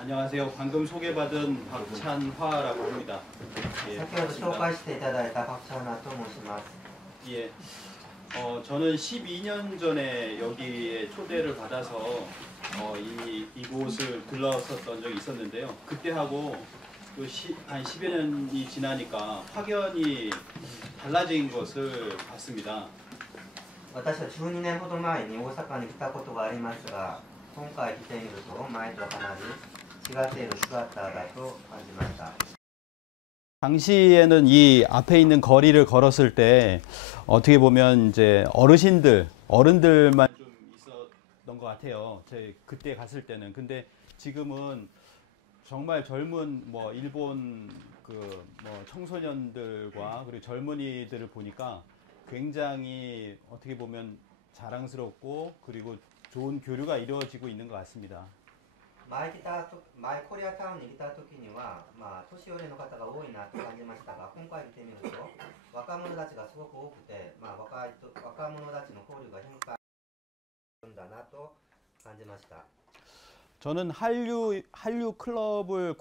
안녕하세요. 방금 소개받은 박찬화라고 합니다. 예, 先ほど紹介していただいたパクチャーナと申します。 예, 저는 12년 전에 여기에 초대를 받아서 이곳을 들렀었던 적이 있었는데요. 그때하고 또 한 10여 년이 지나니까 확연히 달라진 것을 봤습니다. 私は12年ほど前に大阪に来たことがありますが、今回来てみると前とかなり違っている姿だと感じました。 당시에는 이 앞에 있는 거리를 걸었을 때 어떻게 보면 이제 어른들만 좀 있었던 것 같아요. 제 그때 갔을 때는. 근데 지금은 정말 젊은 일본 청소년들과 그리고 젊은이들을 보니까 굉장히 어떻게 보면 자랑스럽고 그리고 좋은 교류가 이루어지고 있는 것 같습니다. 前コリアタウンに来た時には、年寄りの方が多いなと感じましたが、今回来てみると若者たちがすごく多くて、若者たちの交流が変化するんだなと感じました。 저는 한류 클럽을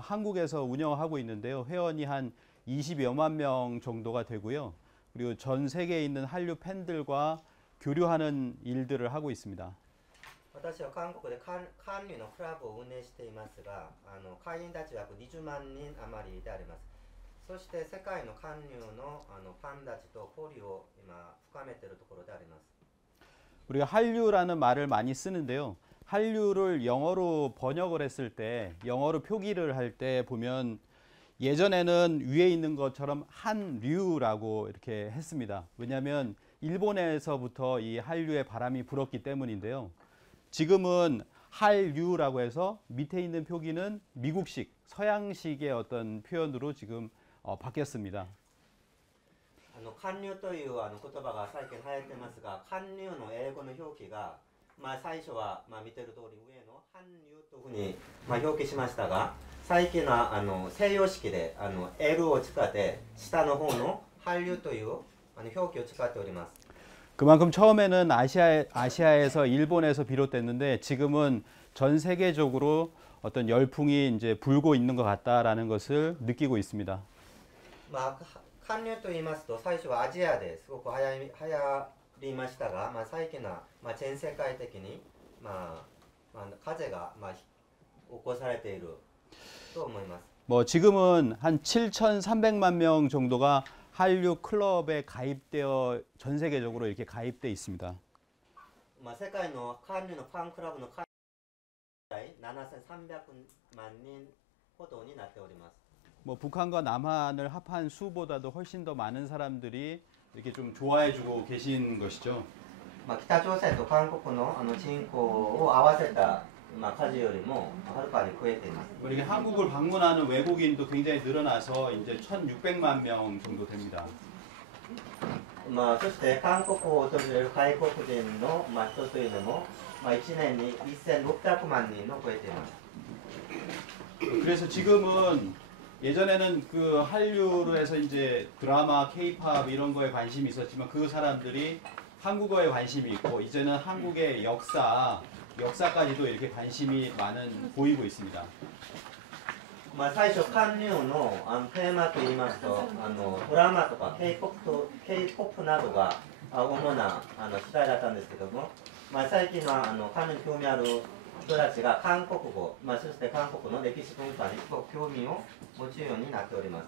한국에서 운영하고 있는데요. 회원이 한 20여만 명 정도가 되고요. 그리고 전 세계에 있는 한류 팬들과 교류하는 일들을 하고 있습니다. 私は韓国で韓流のクラブを運営していますが、会員たちは約20万人余りであります。そして世界の韓流のファンたちと交流を今深めているところであります。 우리가 한류라는 말을 많이 쓰는데요. 한류를 영어로 번역을 했을 때, 영어로 표기를 할 때 보면 예전에는 위에 있는 것처럼 한류라고 이렇게 했습니다. 왜냐하면 일본에서부터 이 한류의 바람이 불었기 때문인데요. 지금은 한류라고 해서 밑에 있는 표기는 미국식, 서양식의 어떤 표현으로 지금 바뀌었습니다. 韓流という言葉が最近流行ってますが、韓流の英語の表記が、最初は見てる通り上の韓流というふうに表記しましたが、最近は西洋式でLを使って下の方の韓流という表記を使っております。 그만큼 처음에는 아시아에서 일본에서 비롯됐는데 지금은 전 세계적으로 어떤 열풍이 이제 불고 있는 것 같다라는 것을 느끼고 있습니다. 韓流と言いますと最初はアジアですごく流行りましたが、最近は全世界的に風が起こされていると思います。 지금은 한 7,300만 명 정도가 한류 클럽에 가입되어 전 세계적으로 이렇게 가입돼 있습니다. 世界の韓流のファンクラブの会員7,300万人ほどになっております。 북한과 남한을 합한 수보다도 훨씬 더 많은 사람들이 이렇게 좀 좋아해주고 계신 것이죠. 北朝鮮と韓国の人口を合わせた数よりもはるかに増えています。 이렇게 한국을 방문하는 외국인도 굉장히 늘어나서 이제 1,600만 명 정도 됩니다. そして韓国を訪れる外国人の人というのも1年に1,600万人の増えています。 그래서 지금은 예전에는 그 한류로 해서 이제 드라마, K-팝 이런 거에 관심이 있었지만 그 사람들이 한국어에 관심이 있고 이제는 한국의 역사까지도 이렇게 관심이 보이고 있습니다. 最初韓流のテーマといいますとドラマとか K-POP などが主な主題だったんですけども、最近は韓流に興味ある人たちが韓国語、そして韓国の歴史文化に興味を持つようになっております。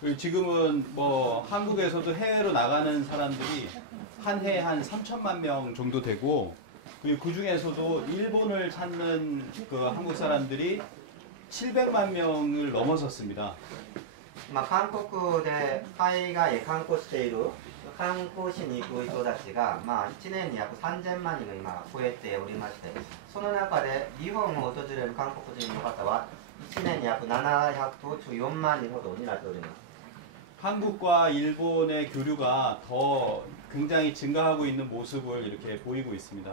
그리고 지금은 한국에서도 해외로 나가는 사람들이 한 해에 한 3천만 명 정도 되고 그리고 그 중에서도 일본을 찾는 그 한국 사람들이 700만 명을 넘어섰습니다. 韓国で海外へ観光している観光しに行く人たちが、1年に約3000万人が今増えておりまして、その中で日本を訪れる韓国人の方は1年に約714万人ほどになっております。 한국과 일본의 교류가 더 굉장히 증가하고 있는 모습을 이렇게 보이고 있습니다.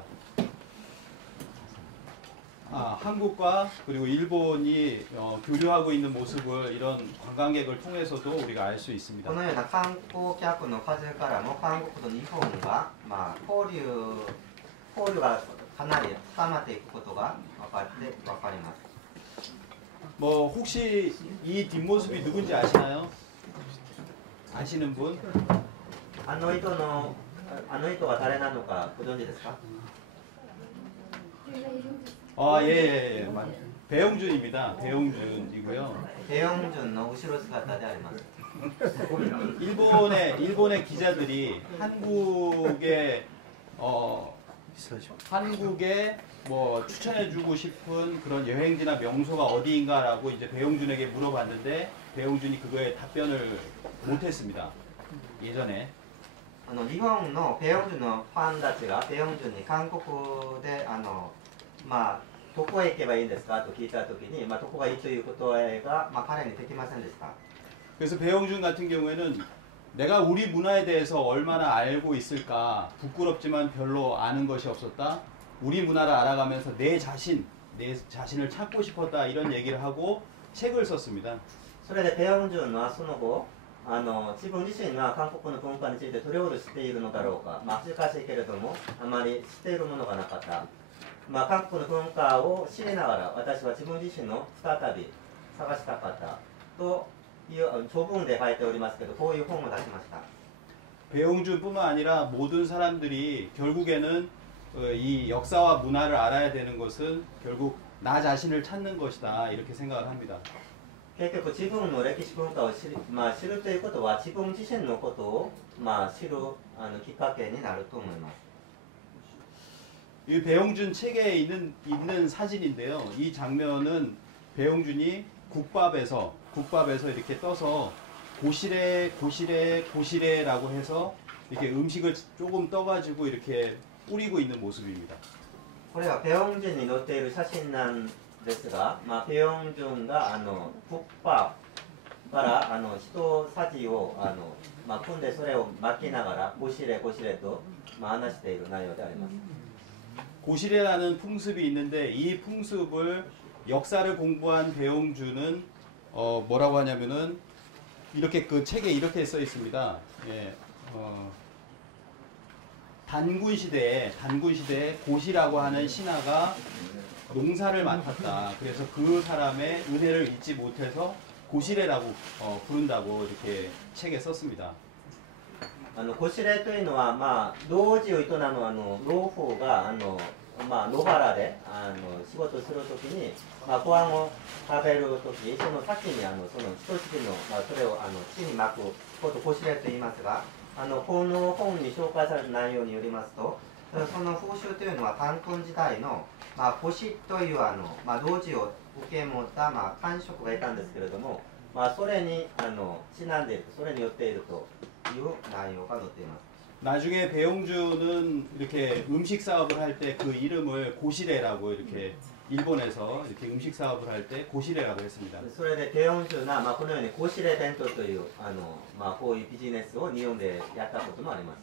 한국과 그리고 일본이 교류하고 있는 모습을 이런 관광객을 통해서도 우리가 알 수 있습니다. このような観光客の数からも韓国と日本が交流がかなり深まっていくことが分かります。 뭐 혹시 이 뒷모습이 누군지 아시나요? 아시는 분? あの人が誰なのかご存知ですか？ 아, 예, 예, 예. 배용준입니다. 배용준이고요. 배용준の後ろ姿であります。 일본의 기자들이 한국에 뭐 추천해주고 싶은 그런 여행지나 명소가 어디인가라고 이제 배용준에게 물어봤는데 배용준이 그거에 답변을 못했습니다. 예전에. 日本のペヨンジュンのファンたちがペヨンジュンに韓国でどこへ行けばいいんですかと聞いたときに、どこがいいという答えが、彼にできませんでした。 그래서 배용준 같은 경우에는 내가 우리 문화에 대해서 얼마나 알고 있을까 부끄럽지만 별로 아는 것이 없었다. 우리 문화를 알아가면서 내 자신을 찾고 싶었다 이런 얘기를 하고 책을 썼습니다. それでペヨンジュンはその後自分自身が韓国の文化についてどれほど知っているのだろうか、難しいけれどもあまり知っているものがなかった、韓国の文化を知りながら私は自分自身の再び探したかったという長文で書いておりますけど、こういう本を出しました。 배용준뿐만 아니라 모든 사람들이 결국에는 이 역사와 문화를 알아야 되는 것은 결국 나 자신을 찾는 것이다 이렇게 생각을 합니다. 結局自分の歴史文化を知るということは自分自身のことを知るきっかけになると思います。 이 배용준 책에 있는 사진인데요. 이 장면은 배용준이 국밥에서 이렇게 떠서 고시래라고 해서 이렇게 음식을 조금 떠가지고 이렇게 뿌리고 있는 모습입니다. これはペヨンジュンに載っている写真なんですが、ペヨンジュンがクッパから一さじを組んでそれを巻きながらゴシレと話している内容であります。 고시래라는 풍습이 있는데 이 풍습을 역사를 공부한 배용준은 뭐라고 하냐면은 이렇게 그 책에 이렇게 써 있습니다. 예, 단군 시대에 고시라고 하는 신하가 농사를 맡았다. 그래서 그 사람의 은혜를 잊지 못해서 고시래라고 부른다고 이렇게 책에 썼습니다. ゴシレというのは、農事を営む農夫が野原で仕事をするときに、ご飯を食べるとき、その先にその一筋の、それを地に巻くことをゴシレと言いますが、この本に紹介された内容によりますと、その風習というのは短訓時代の、ゴシという農事を受け持った官職がいたんですけれども、それにちなんでいる、それによっているという内容が載っています。 나중에 배용준은 이렇게 음식 사업을 할 때 그 이름을 고시래라고 이렇게 일본에서 이렇게 음식 사업을 할 때 고시래라고 했습니다. それでペヨンジュンがこのようにゴシレ弁当というこういうビジネスを日本でやったこともあります。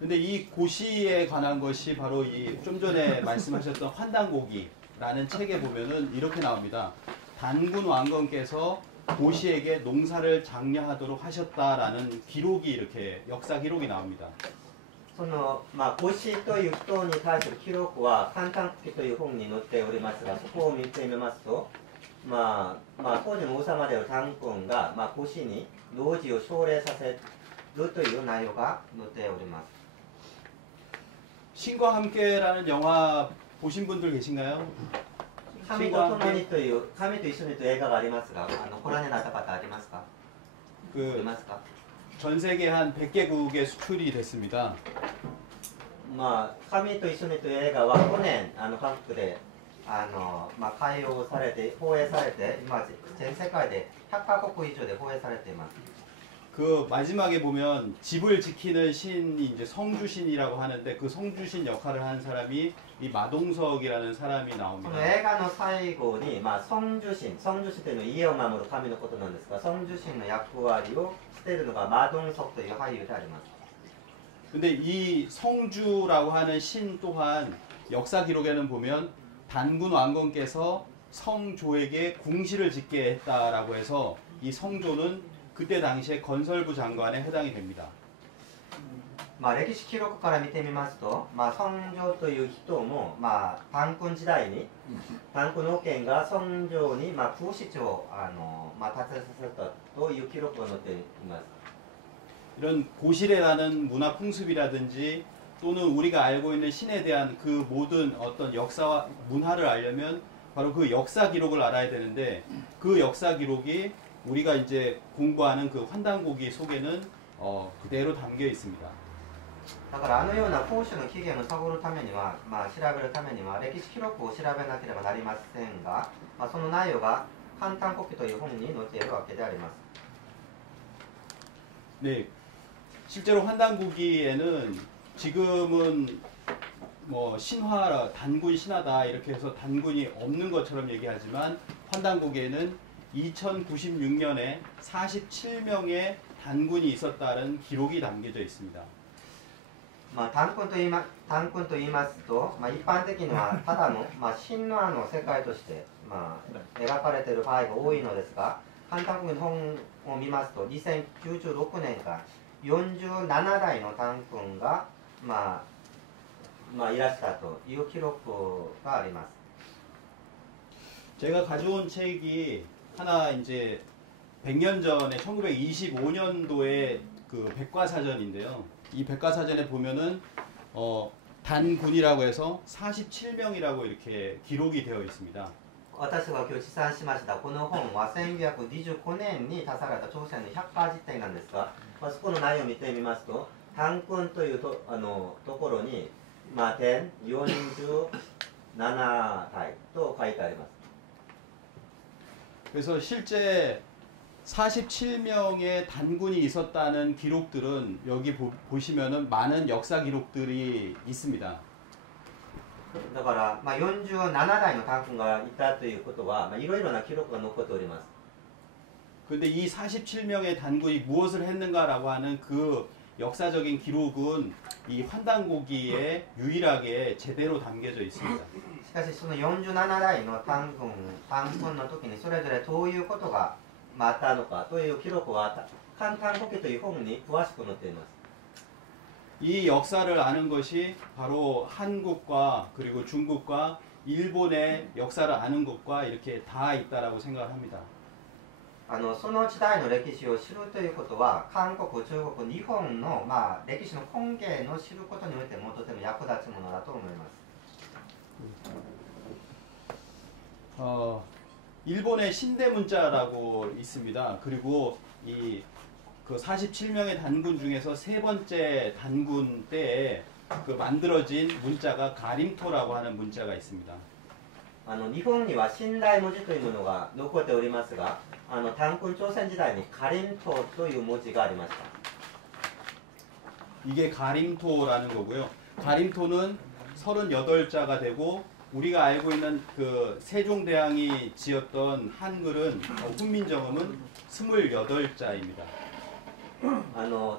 근데 이 고시에 관한 것이 바로 이 좀 전에 말씀하셨던 환단고기라는 책에 보면은 이렇게 나옵니다. 단군 왕건께서 고시에게 농사를 장려하도록 하셨다라는 기록이 이렇게 역사 기록이 나옵니다. そのゴシという人に対する記録は簡単記という本に載っておりますが、そこを見てみますと、当時の王様である短君がゴシに農事を奨励させるという内容が載っております。 신과 함께라는 영화 보신 분들 계신가요? 神と共にという神と一緒にという映画がありますが、ご覧になった方ありますか？ありますか？ 전 세계 한 100개국에 수출이 됐습니다. 神と一緒にという映画は去年韓国で開用されて放映されて今全世界で100カ国以上で放映されています。 그 마지막에 보면 집을 지키는 신이 이제 성주신이라고 하는데 그 성주신 역할을 한 사람이 이 마동석이라는 사람이 この 나옵니다. 映画の最後に孫樹神というのは家を守る神のことなんですが、孫樹神の役割をしているのがマドンソクという俳優であります。 근데 이 성주라고 하는 신 또한 역사 기록에는 보면 단군 왕건께서 성조에게 궁시를 짓게 했다라고 해서 이 성조는 그때 당시에 건설부 장관에 해당이 됩니다. まあ、歴史記録から見てみますと、まあ、尊城という人も、まあ、短訓時代に短訓の権が尊城に、まあ、空市長をまあ、立てさせたという記録が載っています。 이런 고실에라는 문화 풍습이라든지 또는 우리가 알고 있는 신에 대한 그 모든 어떤 역사와 문화를 알려면 바로 그 역사 기록을 알아야 되는데 그 역사 기록이 우리가 이제 공부하는 그 환단고기 속에는 그대로 담겨 있습니다. だからあのような孔子の起源を探るためには、まあ、調べるためには歴史記録を調べなければなりませんが、まあ、その内容が簡単国記という本に載っているわけであります。 네, 실제로 환단고기에는 지금은 뭐 신화 단군 신화다 이렇게 해서 단군이 없는 것처럼 얘기하지만 환단고기에는 2096년에 47명의 단군이 있었다는 기록이 남겨져 있습니다. まあ、短訓と言いますと、まあ、一般的にはただの、まあ、神話の世界として、まあ、描かれている場合が多いのですが、簡単国の本を見ますと2096年間47代の短訓が、まあ、いらしたという記録があります。 제가 가져온 책이 하나 이제 100년 전에 1925년도에 그 백과사전인데요. 이 백과사전에 보면은 단군이라고 해서 47명이라고 이렇게 기록이 되어 있습니다. 私が今日持参しましたこの本は1925年に出された朝鮮の百科事典なんですが、まあ、そこの内容を見てみますと短訓というところに、まあ、点47体と書いてあります。 그래서 실제 47명의 단군이 있었다는 기록들은 여기 보시면은 많은 역사 기록들이 있습니다. だから、まあ、47代の短訓がいたということは、まあ、いろいろな記録が残っております。 그런데 이 47명의 단군이 무엇을 했는가라고 하는 그 역사적인 기록은 이 환단고기에 유일하게 제대로 담겨져 있습니다. しかしその47代の短訓の時にそれぞれどういうことが、まあ、あったのかという記録は簡単国記という本に詳しく載っています。 이 역사를 아는 것이 바로 한국과 그리고 중국과 일본의 역사를 아는 것과 이렇게 다 있다라고 생각합니다. その時代の歴史を知るということは韓国、中国、日本の、まあ、歴史の根源を知ることにおいてもとても役立つものだと思います。 일본의 신대문자라고 있습니다. 그리고 그 47명의 단군 중에서 세 번째 단군 때에 그 만들어진 문자가 가림토라고 하는 문자가 있습니다. 日本には寝台文字というものが残っておりますが、短訓朝鮮時代にカリントという文字がありました。 이게 가림토라는 거고요. 가림토는 38자가 되고 우리가 알고 있는 그 세종대왕이 지었던 한글은 훈민정음은 28자입니다.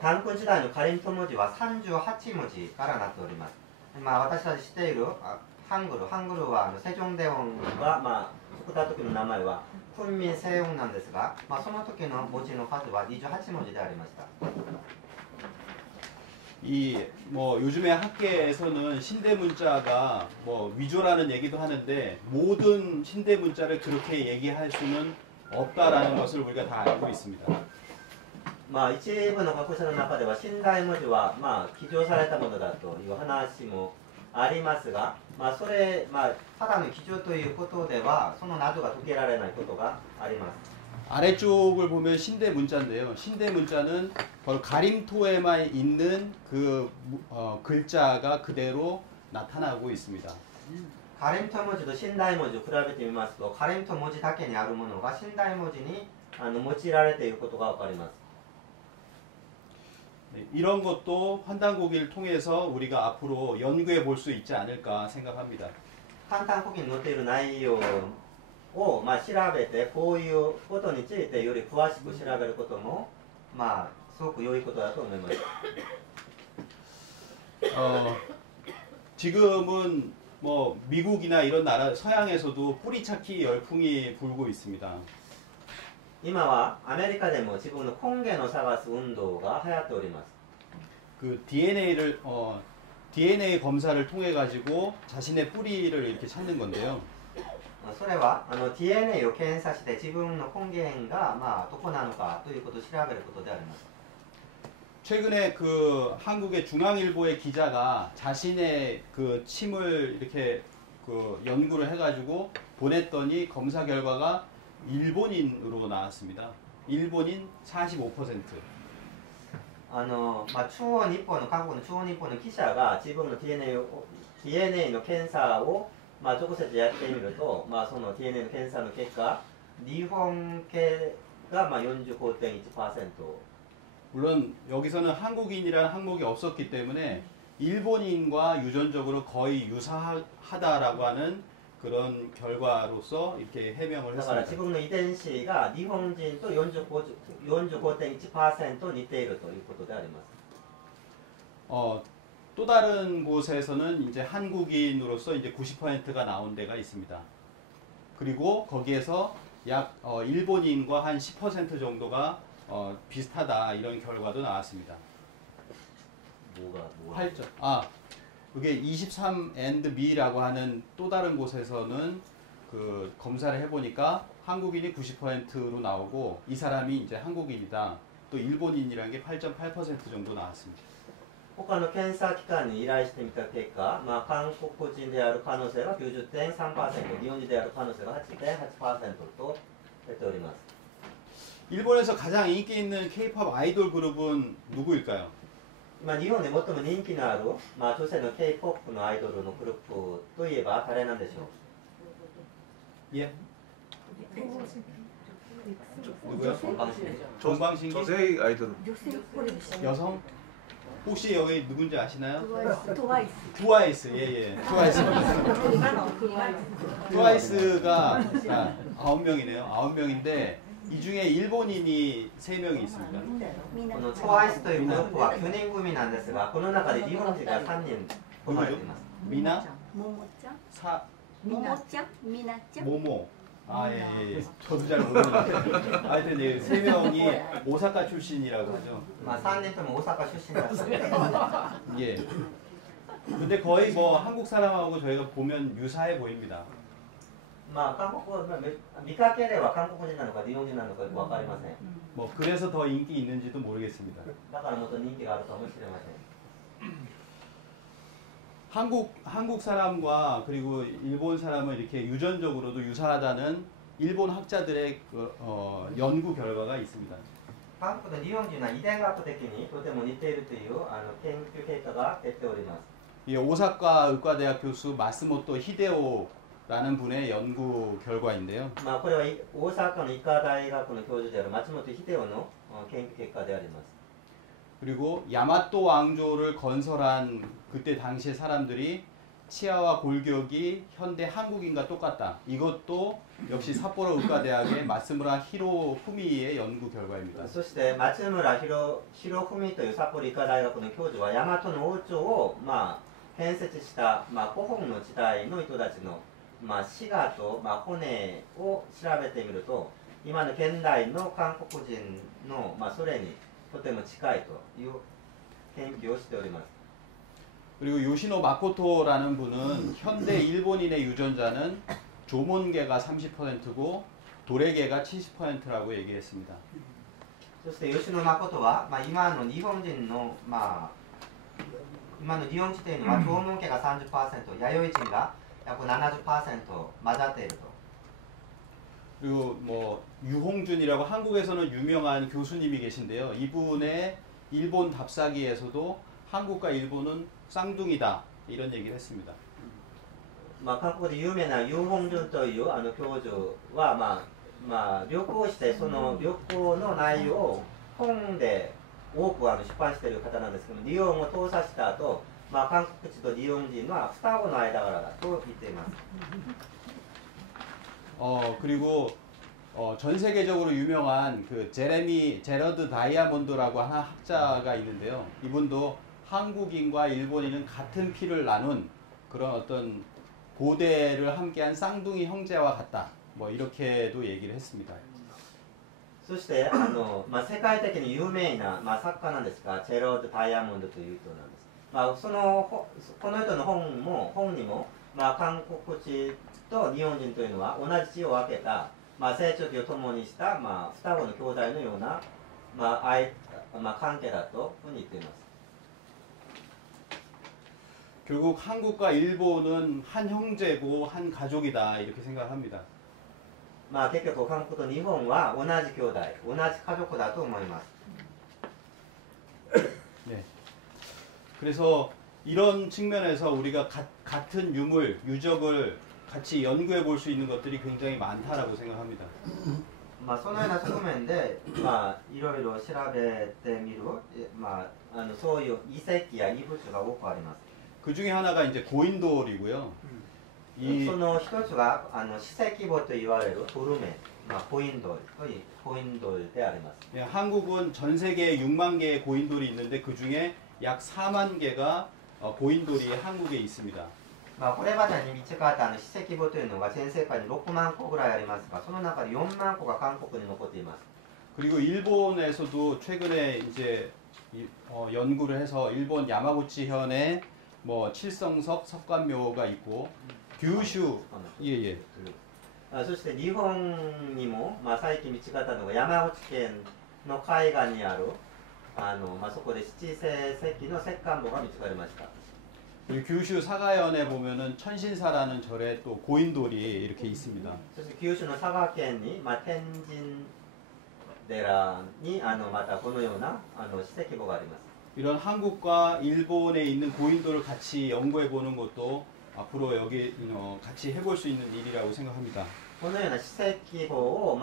短訓時代のカリント文字は38文字からなっております。まあ、私たち知っているハングルはセジョンデオンが、まあ、作った時の名前は訓民正音なんですが、まあ、その時の文字の数は28文字でありました。 뭐 요즘에 학계에서는 신대문자가 뭐 위조라는 얘기도 하는데 모든 신대문자를 그렇게 얘기할 수는 없다라는 것을 우리가 다 알고 있습니다. まあ、一部の学者の中では寝台文字は、まあ、記帳されたものだという話もありますが、まあ、それ、まあ、ただの記帳ということではその謎が解けられないことがあります。 아래쪽을 보면 신대문자인데요. 신대문자는 바로 가림토에만 있는 그 글자가 그대로 나타나고 있습니다. カリント文字と寝台文字を比べてみますと、カリント文字だけにあるものが寝台文字に用いられていることがわかります。 이런 것도 환단고기를 통해서 우리가 앞으로 연구해 볼 수 있지 않을까 생각합니다. 簡単古記に載っている内容を、まあ、調べてこういうことについてより詳しく調べることも、まあ、すごく良いことだと思います。 지금은 뭐 미국이나 이런 나라 서양에서도 뿌리찾기 열풍이 불고 있습니다. 今はアメリカでも自分の根源を探す運動が流行っております。그 DNA 검사를 통해 가지고 자신의 뿌리를 이렇게 찾는 건데요. それはDNA を検査して自分の根源が、まあ、どこなのかということを調べることであります。 최근에 그 한국의 중앙일보의 기자가 자신의 그 침을 이렇게 그 연구를 해가지고 보냈더니 검사 결과가 일본인으로 나왔습니다. 일본인 45%. まあ、中央日報の韓国の中央日報の記者が自分の DNA の検査を、まあ、直接やってみると、まあ、その DNA の検査の結果日本系がまあ 45.1%。 물론 여기서는 한국인이라는 항목이 없었기 때문에 일본인과 유전적으로 거의 유사하다라고 하는 그런 결과로서 이렇게 해명을 だから 했습니다. 自分の遺伝子が日本人と 45.1% 似ているということであります。 또 다른 곳에서는 이제 한국인으로서 이제 90%가 나온 데가 있습니다. 그리고 거기에서 약 일본인과 한 10% 정도가 비슷하다 이런 결과도 나왔습니다. 뭐가 8점. 그게 23&B라고 하는 또 다른 곳에서는 그 검사를 해보니까 한국인이 90%로 나오고 이 사람이 이제 한국인이다. 또 일본인이라는 게 8.8% 정도 나왔습니다. 他の検査機関に依頼してみた結果、まあ、韓国人である可能性が 90.3%、 日本人である可能性が 8.8% と出ております。 일본에서 가장 인기 있는 K-pop 아이돌 그룹은 누구일까요? まあ、日本で最も人気のある、まあ、女性の K-POP のアイドルのグループといえば誰なんでしょう。 예. 누구요? 전방신. 전방신기? 여성? 혹시 여기 누군지 아시나요? 트와이스. 예. 트와이스가 9명이네요. 9명인데 이 중에 일본인이 3명이 있습니다. この TWICE というグループは9人組なんですが、この中で日本人が3人含まれています。 미나? 모모짱? 사? 모모짱? 미나짱? 모모. 예. 저도 잘 모르는데. 하여튼 예, 3명이 오사카 출신이라고 하죠. まあ、3人とも大阪出身だったんです。 예. 근데 거의 뭐 한국 사람하고 저희가 보면 유사해 보입니다. まあ、韓国見かけでは韓国人なのか日本人なのか分かりません。 뭐 그래서 더 인기 있는지도 모르겠습니다. だからもっと人気があるかもしれません。 한국 사람과 그리고 일본 사람은 이렇게 유전적으로도 유사하다는 일본 학자들의 연구 결과가 있습니다. 韓国の日本人は遺伝学的にとても似ているという研究結果が出ております。 이 오사카 의과대학 교수 마스모토 히데오라는 분의 연구 결과인데요. まあ、これは大阪の医科大学の教授である松本秀夫の研究結果であります。 그리고 야마토 왕조를 건설한 그때 당시의 사람들이 치아와 골격이 현대 한국인과 똑같다. 이것도 역시 삿포로 의과대학의 마스무라 히로후미의 연구 결과입니다. そして松村博文という札幌医科大学の教授は大和の王朝を、まあ、建設した、まあ、古本の時代の人たちの、まあ、死骸と、まあ、骨を調べてみると今の現代の韓国人の、まあ、それにとても近いという研究をしております。 그리고 요시노 마코토라는 분은 현대 일본인의 유전자는 조몬계가 30%고 도레계가 70%라고 얘기했습니다. そして吉野誠は、まあ、今の日本人の、まあ、今の日本地点には縄文家が 30%、弥生人が約 70% 混ざっていると。 그리고 뭐 유홍준이라고 한국에서는 유명한 교수님이 계신데요. 이분의 일본 답사기에서도 한국과 일본은 쌍둥이다 이런 얘기를 했습니다. まあ、韓国で有名なユーホン・ジュンという教授は、まあ、旅行してその旅行の内容を本で多く出版している方なんですけども、日本を通させた後、まあ、韓国人と日本人は双子の間柄だと言っています。 그리고 전 세계적으로 유명한 그 제러드 다이아몬드라고 하는 학자가 있는데요. 이분도 한국인과 일본인은 같은 피를 나눈 그런 어떤 고대를 함께한 쌍둥이 형제와 같다. 뭐 이렇게도 얘기를 했습니다. そして世界的に有名な、作家なんですが、ジェロード・ダイヤモンドという人なんです。この人の本にも、韓国地と日本人というのは同じ地を分けた、成長期を共にした、双子の兄弟のような、関係だというふうに言っています。 결국 한국과 일본은 한 형제고 한 가족이다 이렇게 생각합니다. 結局韓国と日本は同じ兄弟、同じ家族だと思います。 네. 그래서 이런 측면에서 우리가 같은 유물, 유적을 같이 연구해 볼 수 있는 것들이 굉장히 많다라고 생각합니다. そのような側面で、いろいろ調べてみる、そういう遺跡や遺物が多くあります。 그 중에 하나가 이제 고인돌이고요. その一つが史跡墓と言われるドルメ、コインドルというコインドルであります。 예, 한국은 전 세계에 6만 개의 고인돌이 있는데 그 중에 약 4만 개가 고인돌이 한국에 있습니다. これまでに見つかった史跡墓というのが全世界に6万個ぐらいありますが、その中で4万個が韓国に残っています。 그리고 일본에서도 최근에 이제 연구를 해서 일본 야마구치현에 뭐 칠성석 석관묘가 있고 규슈 예예. そして日本にも、最近見つかったのが山口県の海岸にあるそこで7世紀の石棺墓が見つかりました。 그리고 규슈 사가현에 보면은 천신사라는 절에 또 고인돌이 이렇게 있습니다. そして九州の佐賀県に、天神寺にまたこのような史跡墓があります。 이런 한국과 일본에 있는 고인돌을 같이 연구해 보는 것도 앞으로 여기 같이 해볼 수 있는 일이라고 생각합니다. このような史跡墓を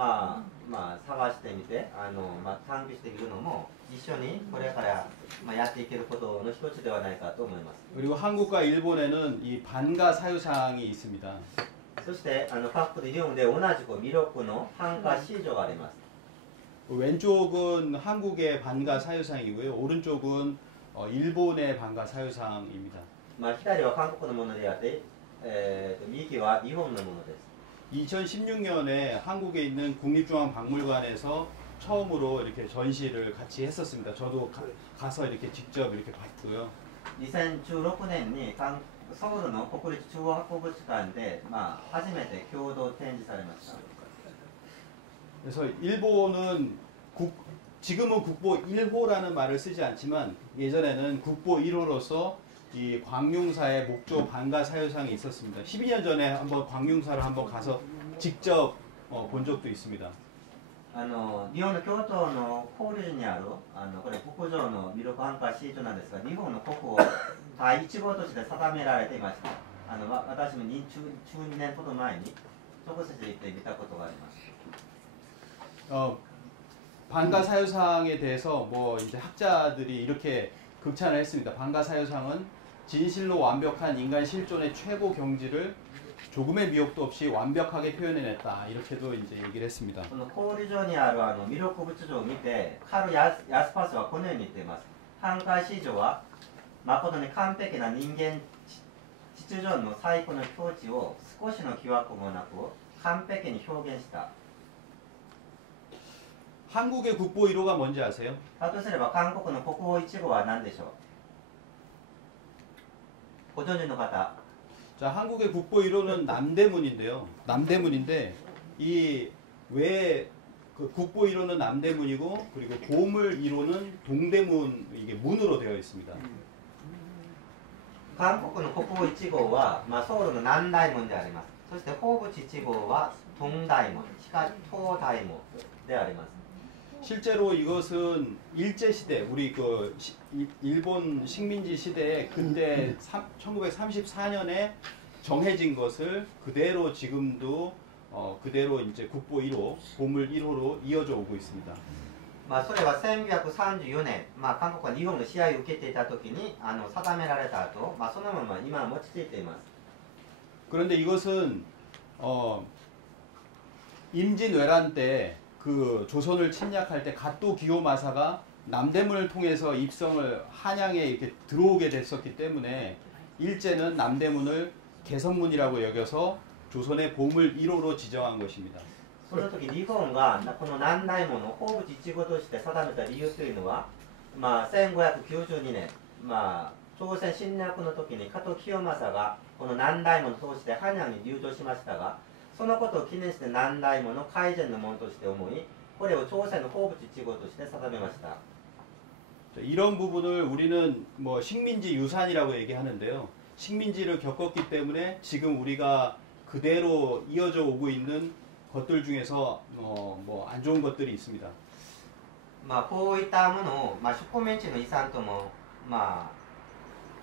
探してみて探求してみるのも一緒にこれからやっていけることの一つではないかと思います。 그리고 한국과 일본에는 이 반가 사유상이 있습니다. そして各国日本で同じく魅力の繁華市場があります。 왼쪽은 한국의 반가 사유상이고요. 오른쪽은 일본의 반가 사유상입니다. 左は韓国のものであって、右は日本のものです。 2016년에 한국에 있는 국립중앙박물관에서 처음으로 이렇게 전시를 같이 했었습니다. 저도 가서 이렇게 직접 이렇게 봤고요. 2016年にソウルの国立中央博物館で、初めて共同展示されました。 그래서 일본은 지금은 국보 1호라는 말을 쓰지 않지만 예전에는 국보 1호로서 이 광룡사의 목조 반가 사유상이 있었습니다. 12년 전에 한번 광룡사를 한번 가서 직접 본 적도 있습니다. 日本の京都の法隆寺にあるこれ国城の魅力繁華シートなんですが、日本の国を第一号として定められていました。私も中2年ほど前に直接行って見たことがあります。 반가 사유상에 대해서 뭐 이제 학자들이 이렇게 극찬을 했습니다. 반가 사유상은 진실로 완벽한 인간 실존의 최고 경지를 조금의 미혹도 없이 완벽하게 표현해냈다. 이렇게도 이제 얘기를 했습니다. この法隆寺にある魅力仏像を見て、カル・ヤスパスはこのように言っています。繁華市場は誠に完璧な人間秩序の最高の境地を少しの疑惑もなく完璧に表現した。 한국의 국보 1호가 뭔지 아세요? だとすれば韓国の国宝1号は何でしょう。ご存知の方。 자, 한국의 국보 1호는 남대문인데요. 남대문인데 이 왜 그 국보 1호는 남대문이고 그리고 보물 1호는 동대문 이게 문으로 되어 있습니다. 韓国の国宝1号は、ソウルの南大門であります。そして宝物1号は東大門、東大門であります。 실제로 이것은 일제 시대 우리 그 일본 식민지 시대에 그때 1934년에 정해진 것을 그대로 지금도 그대로 이제 국보 1호, 보물 1호로 이어져 오고 있습니다. それは1934年、韓国が日本の試合を受けていた時に定められた後、そのまま今も落ち着いています。 그런데 이것은 임진왜란 때 그 조선을 침략할 때 갓도 기요마사가 남대문을 통해서 입성을 한양에 이렇게 들어오게 됐었기 때문에 일제는 남대문을 개선문이라고 여겨서 조선의 보물 1호로 지정한 것입니다. その時日本がこの南大門の法仏一語として定めた理由というのは、まあ、1592年、まあ、朝鮮侵略の時に加藤清正がこの南大門を通してハニャンに入場しましたが、そのことを記念して南大門の改善の門として思い、これを朝鮮の法仏一語として定めました。 이런 부분을 우리는 뭐 식민지 유산이라고 얘기하는데요. 식민지를 겪었기 때문에 지금 우리가 그대로 이어져 오고 있는 것들 중에서 뭐 안 좋은 것들이 있습니다. まあ、こういったものを、まあ、植民地の遺産とも、まあ、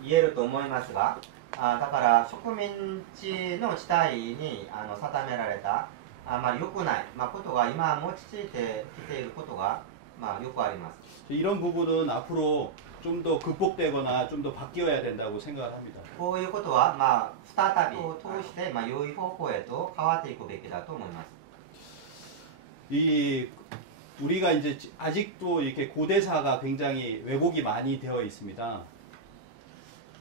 言えると思いますが、だから植民地の地帯に定められたまあ、良くない、まあ、ことが今も続いてきていることが、まあ、よくあります。 이런 부분은 앞으로 좀 더 극복되거나 좀 더 바뀌어야 된다고 생각을 합니다. こういうことは、まあ、再びを通して、まあ、良い方向へと変わっていくべきだと思います。 이 우리가 이제 아직도 이렇게 고대사가 굉장히 왜곡이 많이 되어 있습니다.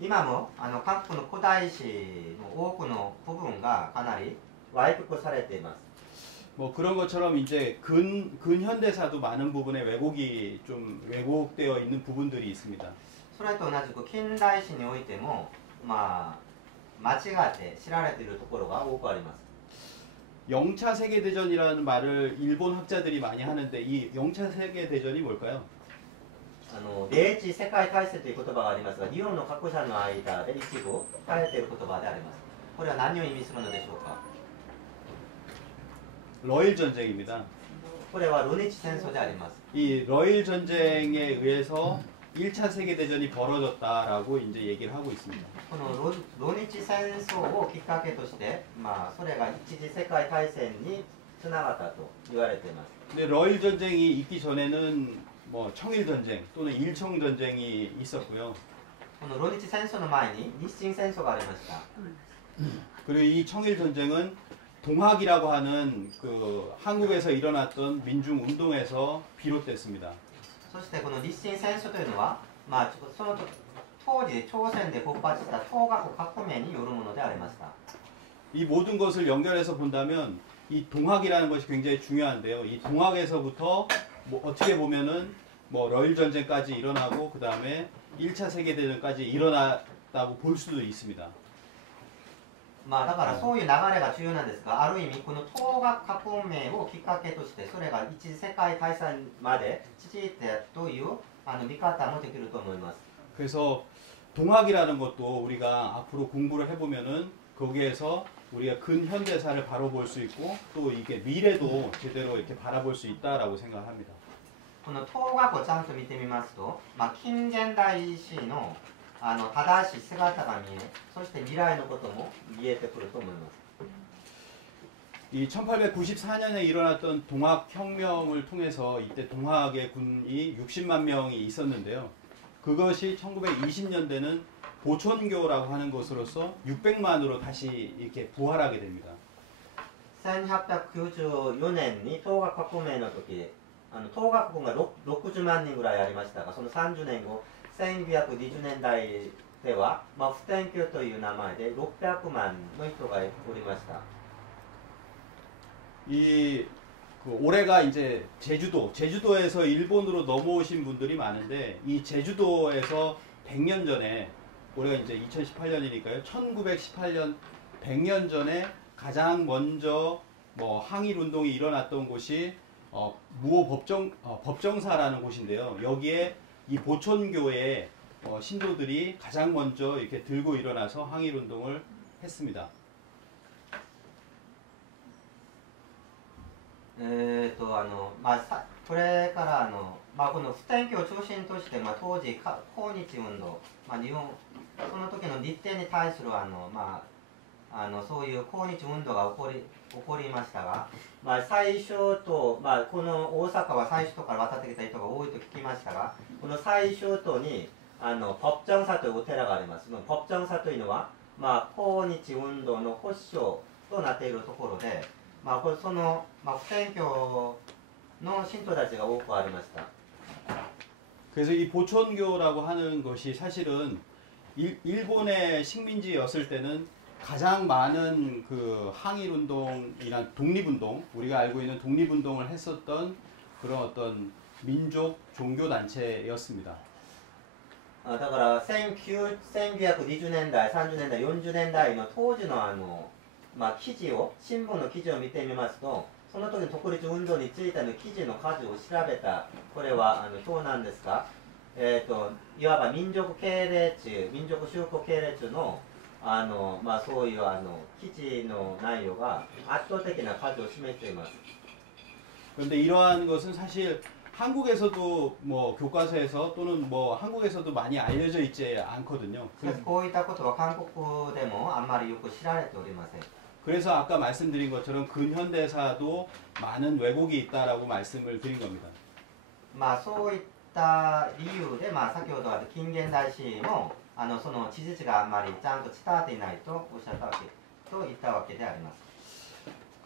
今も韓国の古代史の多くの部分がかなり歪曲されています。 뭐 그런 것처럼 이제 근현대사도 많은 부분에 왜곡이 좀 왜곡되어 있는 부분들이 있습니다. それと同じく近代史においても、まあ、間違って知られているところが多くあります。 영차 세계대전이라는 말을 일본 학자들이 많이 하는데 이 영차 세계대전이 뭘까요? 第一世界大戦という言葉がありますが、日本の各社の間で一部変えている言葉であります。これは何を意味するのでしょうか。 러일 전쟁입니다. これはロ日戦争であります。 이 러일 전쟁에 의해서 1차 세계대전이 벌어졌다라고 이제 얘기를 하고 있습니다. このロ日戦争をきっかけとして、まあ、それが一次世界大戦につながったと言われています。 근데 러일 전쟁이 있기 전에는 뭐 청일 전쟁 또는 일청 전쟁이 있었고요. このロ日戦争の前に日清戦争がありました。 그리고 이 청일 전쟁은 동학이라고 하는 그 한국에서 일어났던 민중 운동에서 비롯됐습니다. そしてこの日清戦争というのは、まあ、その当時朝鮮で勃発した東学革命によるものでありました。 이 모든 것을 연결해서 본다면 이 동학이라는 것이 굉장히 중요한데요. 이 동학에서부터 뭐 어떻게 보면은 뭐 러일 전쟁까지 일어나고 그 다음에 1차 세계대전까지 일어났다고 볼 수도 있습니다. まあだからそういう流れが重要なんですが、ある意味この東学革命をきっかけとしてそれが一次世界大戦まで続いてという見方もできると思います。 그래서 동학이라는 것도 우리가 앞으로 공부를 해보면은 거기에서 우리가 근현대사를 바로 볼 수 있고 또 이게 미래도 제대로 이렇게 바라볼 수 있다라고 생각합니다. この東学をちゃんと見てみますと、まあ、近現代史の正しい姿が見え、そして未来のことも見えてくると思います。 이 1894년에 일어났던 동학혁명을 통해서 이때 동학의 군이 60만 명이 있었는데요. 그것이 1920년대는 보천교라고 하는 것으로서 600만으로 다시 이렇게 부활하게 됩니다. 1894年に東学革命の時、東学軍が60万人ぐらいありましたが、その30年後、1920年代では、まあ、普天教という名前で600万の人がおりました。 올해가 이제 제주도에서 일본으로 넘어오신 분들이 많은데 이 제주도에서 100년 전에 올해가 이제 2018년이니까요. 1918년 100년 전에 가장 먼저 뭐 항일 운동이 일어났던 곳이 무호 법정사라는 곳인데요. 여기에 이 보천교의 신도들이 가장 먼저 이렇게 들고 일어나서 항일 운동을 했습니다. まあ、これからまあ、この普天教を中心として、まあ、当時抗日運動、まあ、日本その時の立憲に対するまあ、そういう抗日運動が起こりましたが、まあ、最初と、まあ、この大阪は最初から渡ってきた人が多いと聞きましたが、この最初とに법정사というお寺があります。법정사というのは、まあ、抗日運動の発祥となっているところで、まあ、その、まあ、普天教の信徒たちが多くありました。 그래서 이 보천교라고 하는 것이 사실은 일본의 식민지였을 때는 가장 많은 그 항일 운동이나 독립운동, 우리가 알고 있는 독립운동을 했었던 그런 어떤 민족 종교 단체였습니다. だから1920年代、30年代、40年代の当時の記事を、新聞の記事を見てみますと、その時の独立運動についての記事の数を調べた、これは表なんですが、いわば民族系列中、民族宗教系列の、そういう記事の内容が圧倒的な数を示しています。 그런데 이러한 것은 사실 한국에서도 뭐 교과서에서 또는 뭐 한국에서도 많이 알려져 있지 않거든요. しかしこういったことは韓国でもあんまりよく知られておりません。 그래서 아까 말씀드린 것처럼 근현대사도 많은 왜곡이 있다라고 말씀을 드린 겁니다. そういった理由で、先ほど近現代史もその事実があんまりちゃんと伝わっていないとおっしゃったわけと言ったわけであります。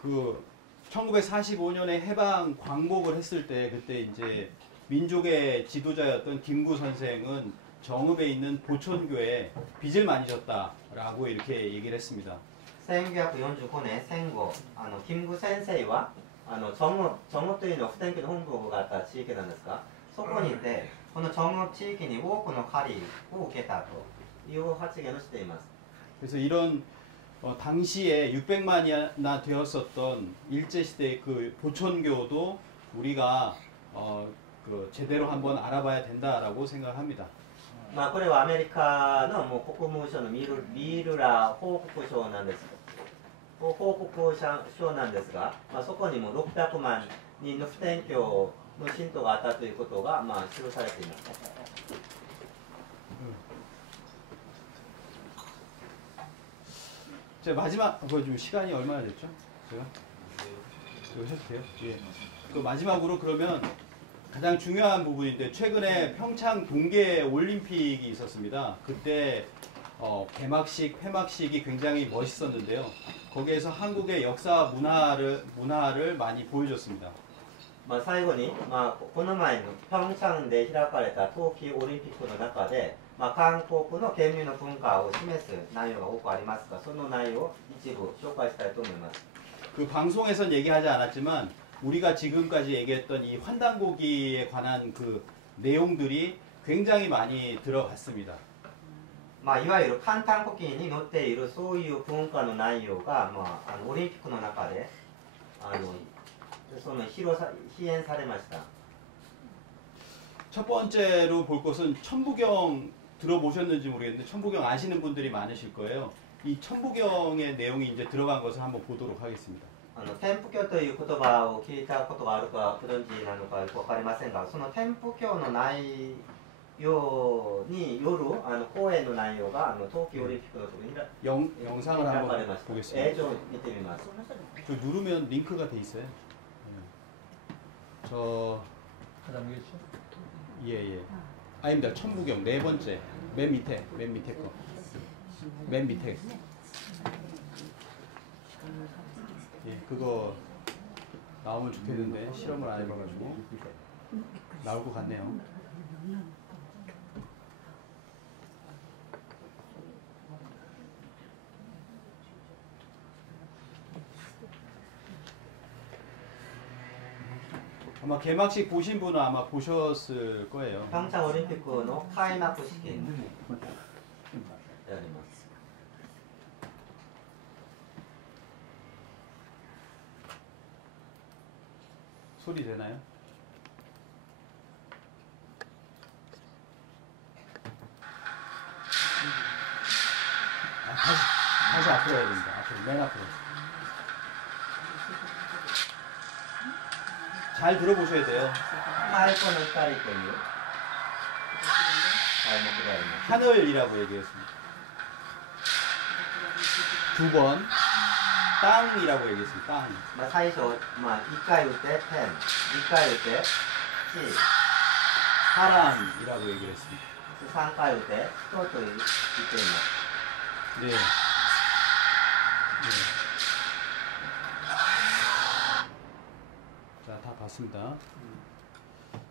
그 1945년에 해방 광복을 했을 때 그때 이제 민족의 지도자였던 김구 선생은 정읍에 있는 보천교에 빚을 많이 졌다라고 이렇게 얘기를 했습니다. 1945年戦後、金具先生は정읍というのは普天間の本部があった地域なんですが、そこにいてこの정읍地域に多くの借りを受けたという発言をしています。 그래서 이런 당시에 600만이나 되었었던 일제시대 그 보천교도 우리가 그 제대로 한번 알아봐야 된다라고 생각합니다. これはアメリカのもう国務省のミルラ報告書なんです。報告書なんですが、そこにも600万人の不天教の信徒があったということが記されています。 자, 마지막 그 좀 시간이 얼마나 됐죠? 제가 이거 해도 돼요? 예. 그 마지막으로 그러면 가장 중요한 부분인데 최근에 평창 동계 올림픽이 있었습니다. 그때 개막식, 폐막식이 굉장히 멋있었는데요. 거기에서 한국의 역사 문화를 많이 보여줬습니다. 最後に、この前の平昌で開かれた冬季オリンピックの中で、韓国の県民の文化を示す内容が多くありますが、その内容を一部紹介したいと思います。 그 방송에선 얘기하지 않았지만 우리가 지금까지 얘기했던 이 환단고기에 관한 그 내용들이 굉장히 많이 들어갔습니다. いわゆる簡単古今に載っているそういう文化の内容が、オリンピックの中でその披演されました。 첫 번째로 볼 것은 천부경 들어보셨는지 모르겠는데 천부경 아시는 분들이 많으실 거예요. 이 천부경의 내용이 이제 들어간 것을 한번 보도록 하겠습니다. 天賦教という言葉を聞いたことがあるかご存知なのかよく分かりませんが、その天賦教の内容による講演の内容が冬季オリンピックの時に 영상을 한번 보겠습니다. 映像を見てみます。 저 누르면 링크가 돼 있어요. 저 예예. 아닙니다. 천부경 네 번째 맨 밑에 거. 맨 밑에. 예, 그거 나오면 좋겠는데 실험을 안 해봐가지고 나올 것 같네요. 아마 개막식 보신 분은 아마 보셨을 거예요. 평창 올림픽の開幕式であります。 소리 되나요? 다시 앞으로 해야 됩니다. 앞으로, 맨 앞으로. 잘 들어보셔야 돼요. マイクの光という題目であります。 하늘이라고 얘기했습니다. 두 번 땅이라고 얘기했습니다. 땅. 最初、1回打って天、2回打って地、 사람이라고 얘기를 했습니다. 3回打って人と言っています。 네. 네. 자, 다 봤습니다.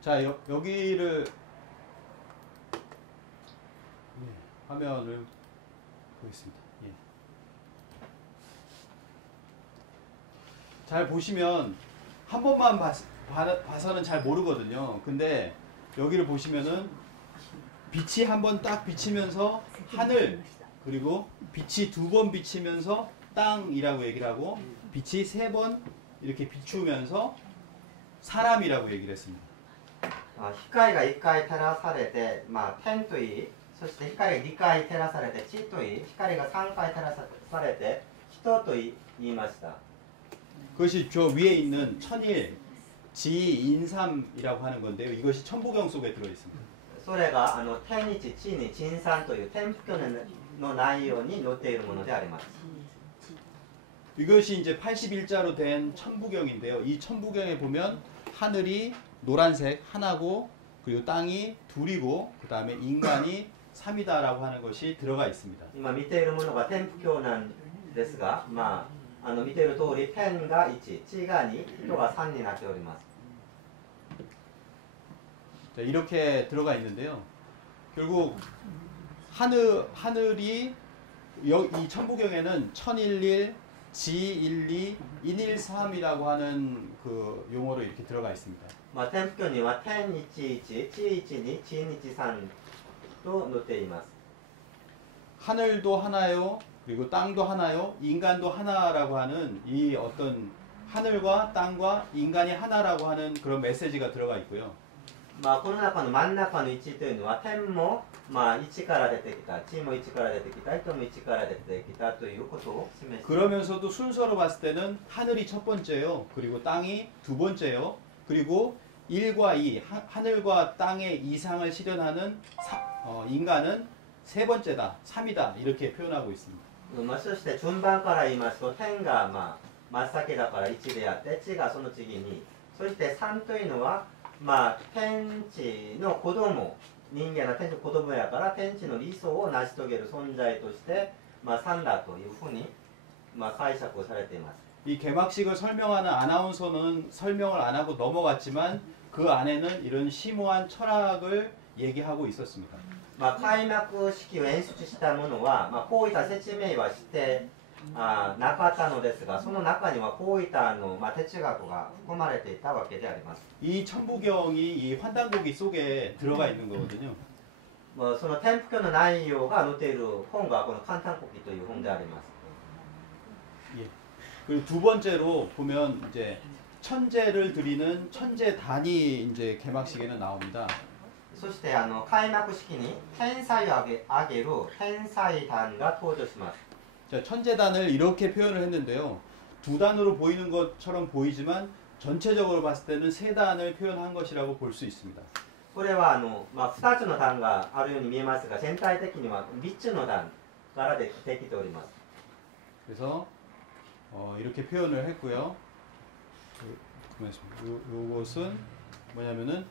자, 여기를 화면을 보겠습니다. 예. 잘 보시면 한 번만 봐서는 잘 모르거든요. 근데 여기를 보시면은 빛이 한 번 딱 비치면서 하늘, 그리고 빛이 두 번 비치면서 땅이라고 얘기를 하고, 빛이 세 번 이렇게 비추면서 사람이라고 얘기를 했습니다. 光が1回照らされて、天といい、そして光が2回照らされて地といい、光が3回照らされて人と言いました。 그것이 저 위에 있는 천일, 지인삼이라고 하는 건데요. 이것이 천부경 속에 들어 있습니다. それが天日地に鎮三という天賦経の内容に載っているものであります。 이것이 이제 81자로 된 천부경인데요. 이 천부경에 보면 하늘이 노란색 하나고, 그리고 땅이 둘이고, 그 다음에 인간이 3이다라고 하는 것이 들어가 있습니다. 今見ているものが天賦経なんですが、見ている通り天が1、地が2、人が3になっております。 자, 이렇게 들어가 있는데요. 결국 하늘이 이 천부경에는 천일일, 지일리, 인일삼이라고 하는 그 용어로 이렇게 들어가 있습니다. 天賦経には天11、地12、地23と載っています。 하늘도 하나요, 그리고 땅도 하나요, 인간도 하나라고 하는 이 어떤 하늘과 땅과 인간이 하나라고 하는 그런 메시지가 들어가 있고요. この中の真ん中の1というのは天も1から出てきた、地も1から出てきた、人も1から出てきたということを示しています。 그러면서도 순서로 봤을 때는 하늘이 첫 번째요, 그리고 땅이 두 번째요, 그리고 1과 2, 하늘과 땅의 이상을 실현하는 인간은 세 번째다, 3이다 이렇게 표현하고 있습니다. そして順番から言いますと天が真っ先だから1であって、地がその次に、そして3というのは天地の子供、人間は天地の子供やから天地の理想を成し遂げる存在として3だというふうに解釈をされています。 이 개막식을 설명하는 아나운서는 설명을 안 하고 넘어갔지만 그 안에는 이런 심오한 철학을 얘기하고 있었습니다. 開幕式を演出したものは、こういった説明はしてなかったのですが、その中にはこういった哲学が含まれていたわけであります。 이 천부경이 이 환단고기 속에 들어가 있는 거거든요. その天賦経の内容が載っている本がこの簡単国という本であります。 예. 그리고 두 번째로 보면 이제 천재를 드리는 천재단이 이제 개막식에는 나옵니다. そして開幕式に天才をあげる天才団が登場します。 자, 천재단을 이렇게 표현을 했는데요. 두 단으로 보이는 것처럼 보이지만 전체적으로 봤을 때는 세 단을 표현한 것이라고 볼 수 있습니다. これは2つの段があるように見えますが、全体的には3つの段からできております。 그래서 이렇게 표현을 했고요. 요것은 뭐냐면은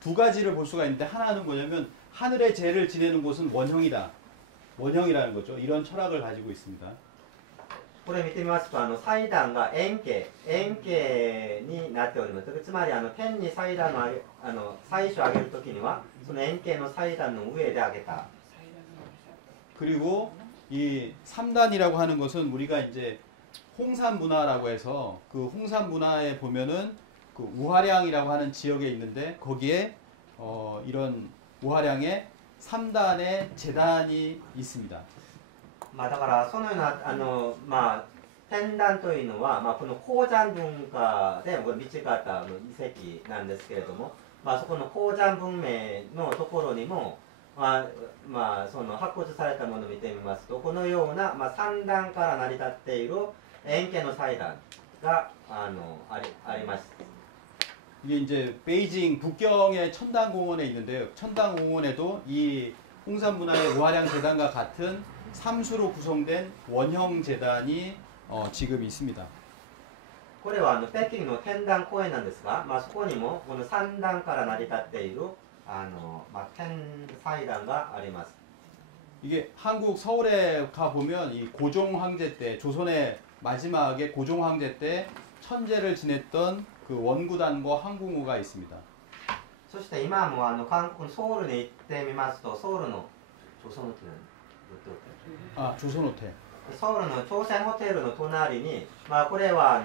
두 가지를 볼 수가 있는데, 하나는 뭐냐면 하늘의 죄를 지내는 곳은 원형이다. 원형이라는 거죠. 이런 철학을 가지고 있습니다. これ見てみますと祭壇が円形になっております。つまり天に祭壇の祭祀をあげるときにはその円形の祭壇の上であげた。 그리고 이 3단이라고 하는 것은 우리가 이제 홍산 문화라고 해서 그 홍산 문화에 보면은 그 우화량이라고 하는 지역에 있는데, 거기에 이런 우화량에 3단의 재단이 있습니다. だからそのような天壇というのは、この鉱山文化で見つかった遺跡なんですけれども、そこの鉱山文明のところにも、その発掘されたものを見てみますと、このような、3段から成り立っている円形の祭壇があります。 이게 이제 베이징 북경의 천당공원에 있는데요. 천당공원에도 이 홍산문화의 우화량 재단과 같은 3수로 구성된 원형 재단이 지금 있습니다. これは北京の天壇公園なんですが、そこにもこの3段から成り立っている天祭壇があります。 이게 한국 서울에 가 보면 이 고종 황제 때, 조선의 마지막에 고종 황제 때 천재를 지냈던 그 원구단과 항공호가 있습니다. そして今も韓国ソウルに行ってみますと、ソウルの조선호텔、 아, 조선호텔. ソウルの朝鮮ホテルの隣に、まあ、これは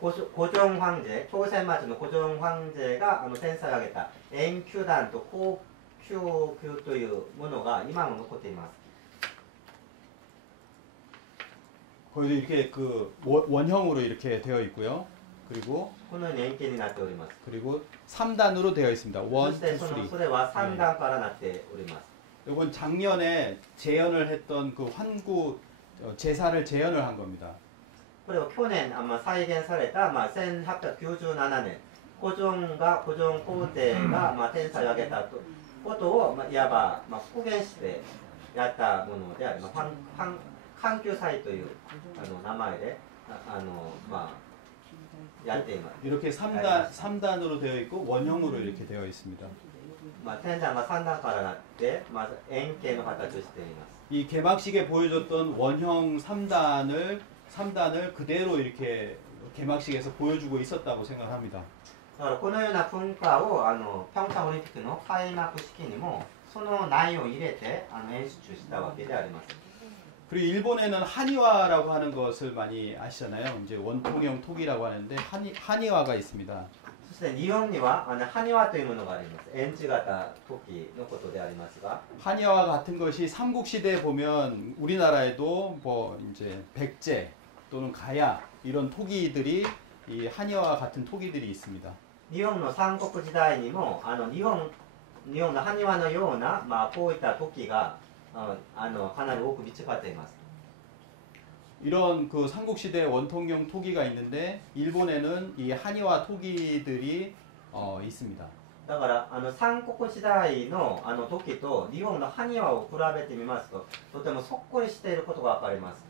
古城황제、朝鮮町の古城황제が天才を挙げた円球団と高級球というものが今も残っています。 거기도 이렇게 그 원형으로 이렇게 되어 있고요. 그리고 このように円形になっております。 그리고 3단으로 되어 있습니다. 1, そして 2, 3. それは3段からなっております。 이건 작년에 재현을 했던 그 환구 제사를 재현을 한 겁니다. これを去年再現された、まあ、1897年古城皇帝が、まあ、天才を挙げたことを、まあ、いわば、まあ、復元してやったものであります。環球祭という名前でまあ、やっています。 이렇게 3단으로 되어 있고 원형으로 이렇게 되어 있습니다. まあ、天山が3段からなって、まず円形の形をしています。 이 개막식에 보여줬던 원형 3단을 그대로 이렇게 개막식에서 보여주고 있었다고 생각합니다. だからこのような文化を平昌オリンピックの開幕式にもその内容を入れて演出したわけであります。 그리고 일본에는 한의화라고 하는 것을 많이 아시잖아요. 이제 원통형 톡이라고 하는데 한의화가 있습니다. そして日本には埴輪というものがあります。円地型時のことでありますが、 한의화 같은 것이 삼국시대에 보면 우리나라에도 뭐 이제 백제 또는 가야 이런 토기들이 이 한의화 같은 토기들이 있습니다. 日本の三国時代にも日本の埴輪のような、まあ、こういった時がかなり多く見つかっています。 이런 그 삼국시대 원통형 토기가 있는데 일본에는 이 한의화 토기들이 있습니다. だから三国時代の時と日本の埴輪を比べてみますととてもそっくりしていることがわかります。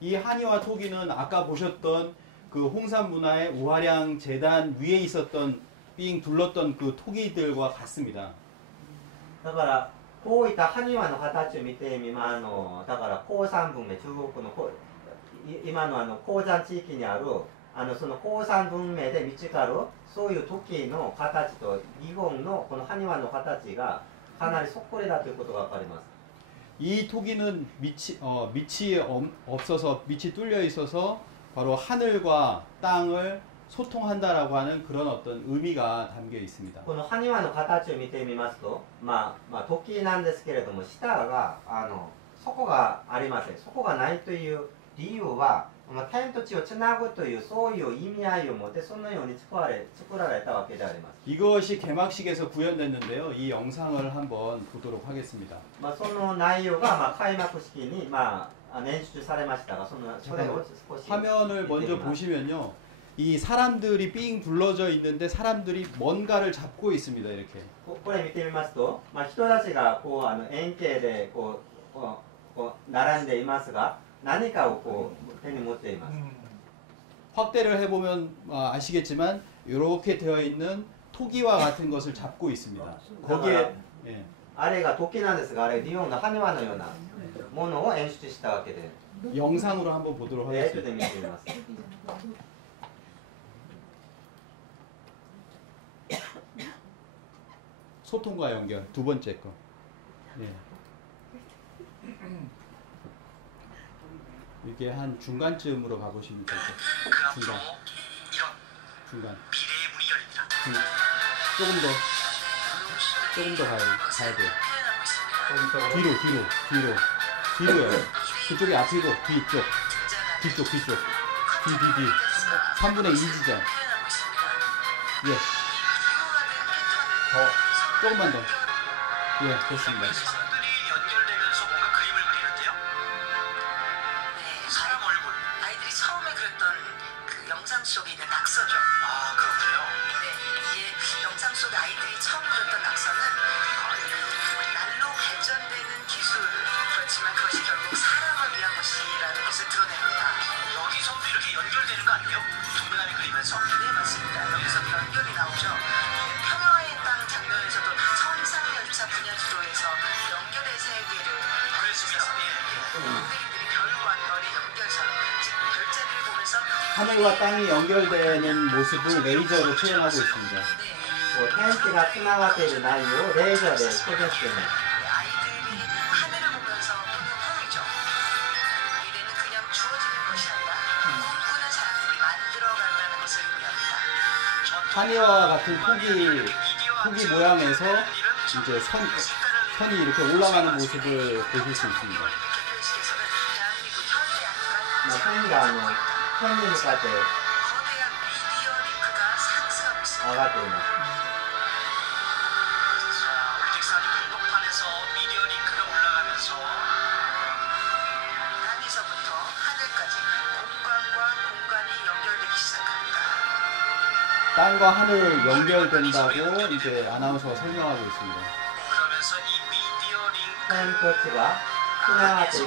이 한의화 토기는 아까 보셨던 그 홍산문화의 우화량 재단 위에 있었던 삥 둘렀던 그 토기들과 같습니다. だからこういった埴輪の形を見てみますだから高山文明、中国の今の鉱山地域にあるその鉱山文明で見つかるそういう時の形と日本のこの埴輪の形がかなりそっくりだということがわかります。 이 토기는 밑이 없어서 밑이 뚫려 있어서 바로 하늘과 땅을 소통한다라고 하는 그런 어떤 의미가 담겨 있습니다. この埴輪の形を見てみますと、まあ時なんですけれども下が底がありません。底がないという理由は、天と地をつなぐというそういう意味合いを持ってそのように作られたわけであります。 이것이 개막식에서 구현됐는데요. 이 영상을 한번 보도록 하겠습니다. その内容が開幕式に演出されましたが、それを少し 화면을 먼저 보시면요. 이 사람들이 삥 둘러져 있는데 사람들이 뭔가를 잡고 있습니다. 이렇게. これ見てみますと、人たちがこう円形でこう並んでいますが、何かをこう手に持っています。 확대를 해보면 아시겠지만 이렇게 되어 있는 토기와 같은 것을 잡고 있습니다. 거기에 あれが時なんですが、あれ日本の埴輪のようなものを演出したわけで、 영상으로 한번 보도록 映像 하겠습니다. で見てみます。 소통과 연결 두 번째 거. 예. 이게 한 중간쯤으로 가보시면 될 것 같아요. 중간. 조금 더 가야 돼요. 뒤로요. 그쪽이 앞이고 뒤쪽. 뒤. 3분의 2 지점. 예. 조금만 더. 예, 됐습니다. 사람들이 연결되면서 뭔가 그림을 그리는데요? 네, 사람 얼굴. 아이들이 처음에 그렸던 그 영상 속에 있는 낙서죠. 아, 그렇군요. 네, 이 영상 속에 아이들이 처음 그렸던 낙서는 날로 발전되는 기술. 그렇지만 그것이 결국 사람을 위한 것이라는 것을 드러냅니다. 여기서도 이렇게 연결되는 거 아니에요? 동그라미 그리면서? 네, 맞습니다. 여기서도 연결이 나오죠. 평화의 땅 장면에서도 천상열차 분야지도에서 연결의 세계를 그랬습니다. 모델들이 별과 별의 연결선, 즉 별자리를 보면서 하늘과 땅이 연결되는 모습을 레이저로 표현하고 있습니다. 天地がつながっている内容をレーザーで表現しています。 아이들이 하늘을 보면서 보는 꿈이죠. 한의와 같은 토기 모양에서 이제 선이 이렇게 올라가는 모습을 보실 수 있습니다. まあ、線が天に向かって上がっています。 땅과 하늘 연결된다고 이제 아나운서가 설명하고 있습니다. 線と地がつながっていく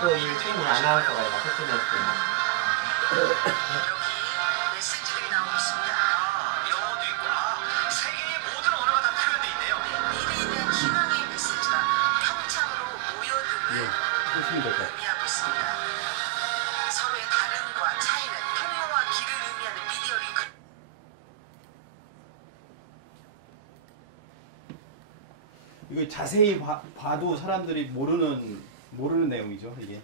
というふうにアナウンサーが今説明しています。 보시면 될 것 같아요. 서로의 다름과 차이는 통로와 길을 의미하는 미디어 링크. 이거 자세히 봐도 사람들이 모르는 내용이죠, 이게.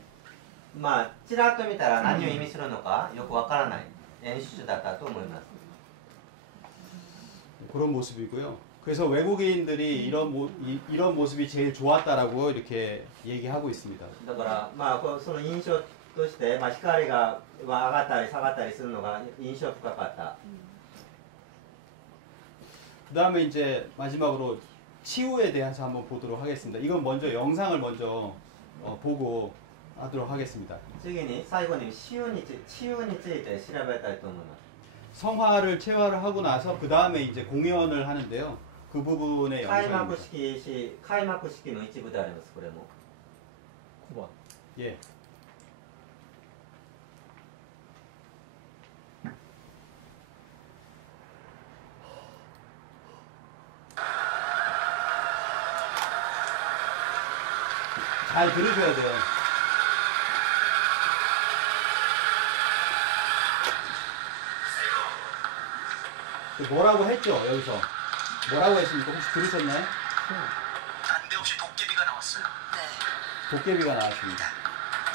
まあちらっと見たら何を意味するのかよくわからない演出だったと思います。 그런 모습이고요. 그래서 외국인들이 이런 모습이 제일 좋았다라고 이렇게 얘기하고 있습니다. だからまあその印象として、まあ、光が上がったり下がったりするのが印象深かった。 그 다음에 이제 마지막으로 치유에 대해서 한번 보도록 하겠습니다. 이건 먼저 영상을 먼저 보고 하도록 하겠습니다. 次に最後に治癒について調べたいと思います。 성화를 체화를 하고 나서 그 다음에 이제 공연을 하는데요. 그 부분의 開幕 영상입니다. 開幕式の一部であります。これも 예. 잘 들으셔야 돼요. 뭐라고 했죠, 여기서? 뭐라고 했습니까? 혹시 들으셨나요? 난데없이 도깨비가 나왔어요. 네. 도깨비가 나왔습니다.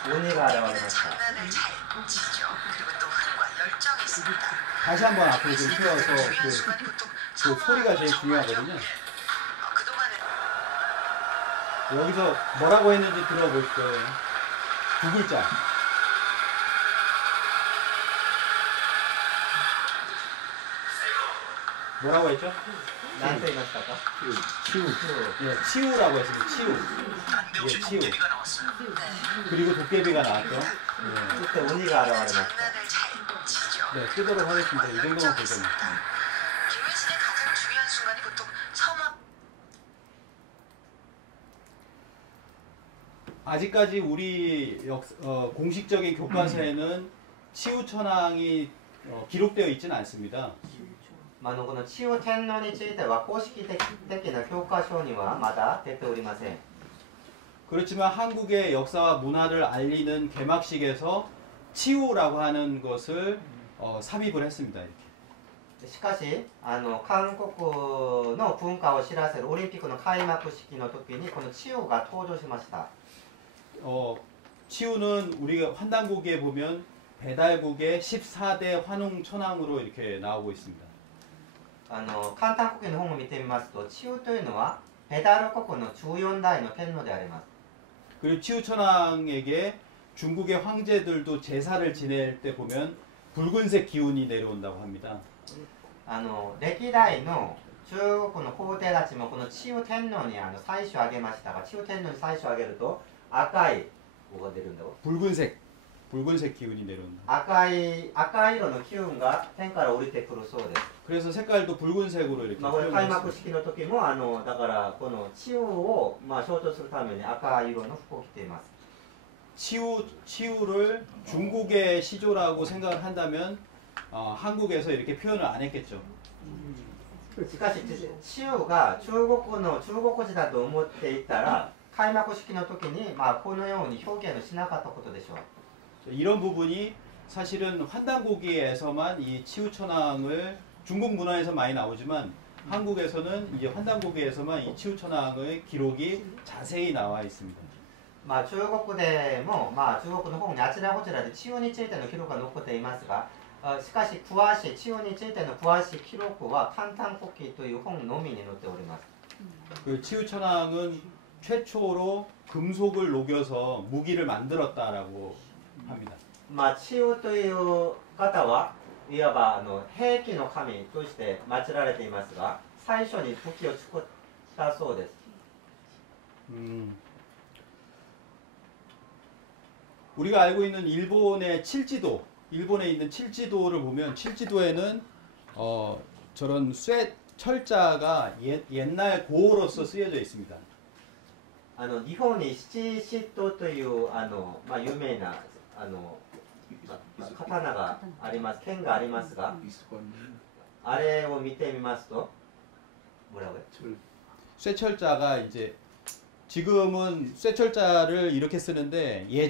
鬼が現れました。 장난을 잘 치죠. 그리고 또 흥과 열정이 있습니다. 다시 한번 앞으로 좀 튀어서 중요한 순간이 보통 그 소리가 제일 중요하거든요. 그동안은 여기서 뭐라고 했는지 들어보시죠. 두 글자. 뭐라고 했죠? 何と言いましたか？ 치우. 예, 치우라고 했습니다. 치우. 난데없이 예, 치우. 도깨비가 나왔어요. 네. 그리고 도깨비가 나왔죠. 예. そして鬼が現れました。 장난을 잘 치죠. 네, 뜨도록 하겠습니다. 이 정도만 열정이 보자면. 있습니다. 김혜진의 가장 중요한 순간이 보통 성화. 아직까지 우리 공식적인 교과서에는 치우천왕이 기록되어 있지는 않습니다. まあ、この治癒天皇については公式的な教科書にはまだ出ておりません。 그렇지만 한국의 역사와 문화를 알리는 개막식에서 치우라고 하는 것을 삽입을 했습니다. 이렇게. しかし韓国の文化を知らせるオリンピックの開幕式の時にこの治癒が登場しました。 치우는 우리가 환단고기에 보면 배달국의 14대 환웅천왕으로 이렇게 나오고 있습니다. 簡単国の本を見てみますと治癒というのはペダル国の14代の天皇であります。 그리고 치우천왕에게 중국의 황제들도 제사를 지낼 때 보면 붉은색 기운이 내려온다고 합니다. 歴代の中国の皇帝たちもこの治癒天皇に最初あげましたが治癒天皇に最初あげると赤いここが出るんだよ。 붉은색 기운이 내려온다. 赤い色の機運が天から降りてくるそうです。 그래서 색깔도 붉은색으로 이렇게 これ開幕 표현했습니다. 式の時もだからこの治癒を象徴するために赤い色の服を着ています。 치우를 중국의 시조라고 생각을 한다면 한국에서 이렇게 표현을 안 했겠죠. しかし治癒が中国字だと思っていたら開幕式の時にこのように表現をしなかったことでしょう。 이런 부분이 사실은 환단고기에서만 이 치우천왕을 중국 문화에서 많이 나오지만 한국에서는 이제 환단고기에서만 이 치우천왕의 기록이 자세히 나와 있습니다. 中国でも中国の方にあちらこちらで治癒についての記録が残っていますがしかし詳しい治癒についての詳しい記録は簡単国旗という本のみに載っております。 그 치유천왕은 최초로 금속을 녹여서 무기를 만들었다라고 합니다. まあ治癒という方はいわば兵器の神として祀られていますが、最初に武器を作ったそうです。 우리가 알고 있는 일본의 칠지도, 일본에 있는 칠지도를 보면 칠지도에는 저런 쇠 철자가 옛날 고어로서 쓰여져 있습니다. 日本に七七刀というまあ、有名な刀があります、剣がありますが、あれを見てみますと、뭐라고요? 쇠철자가 이제 지금은 쇠철자를 이렇게 쓰는데 옛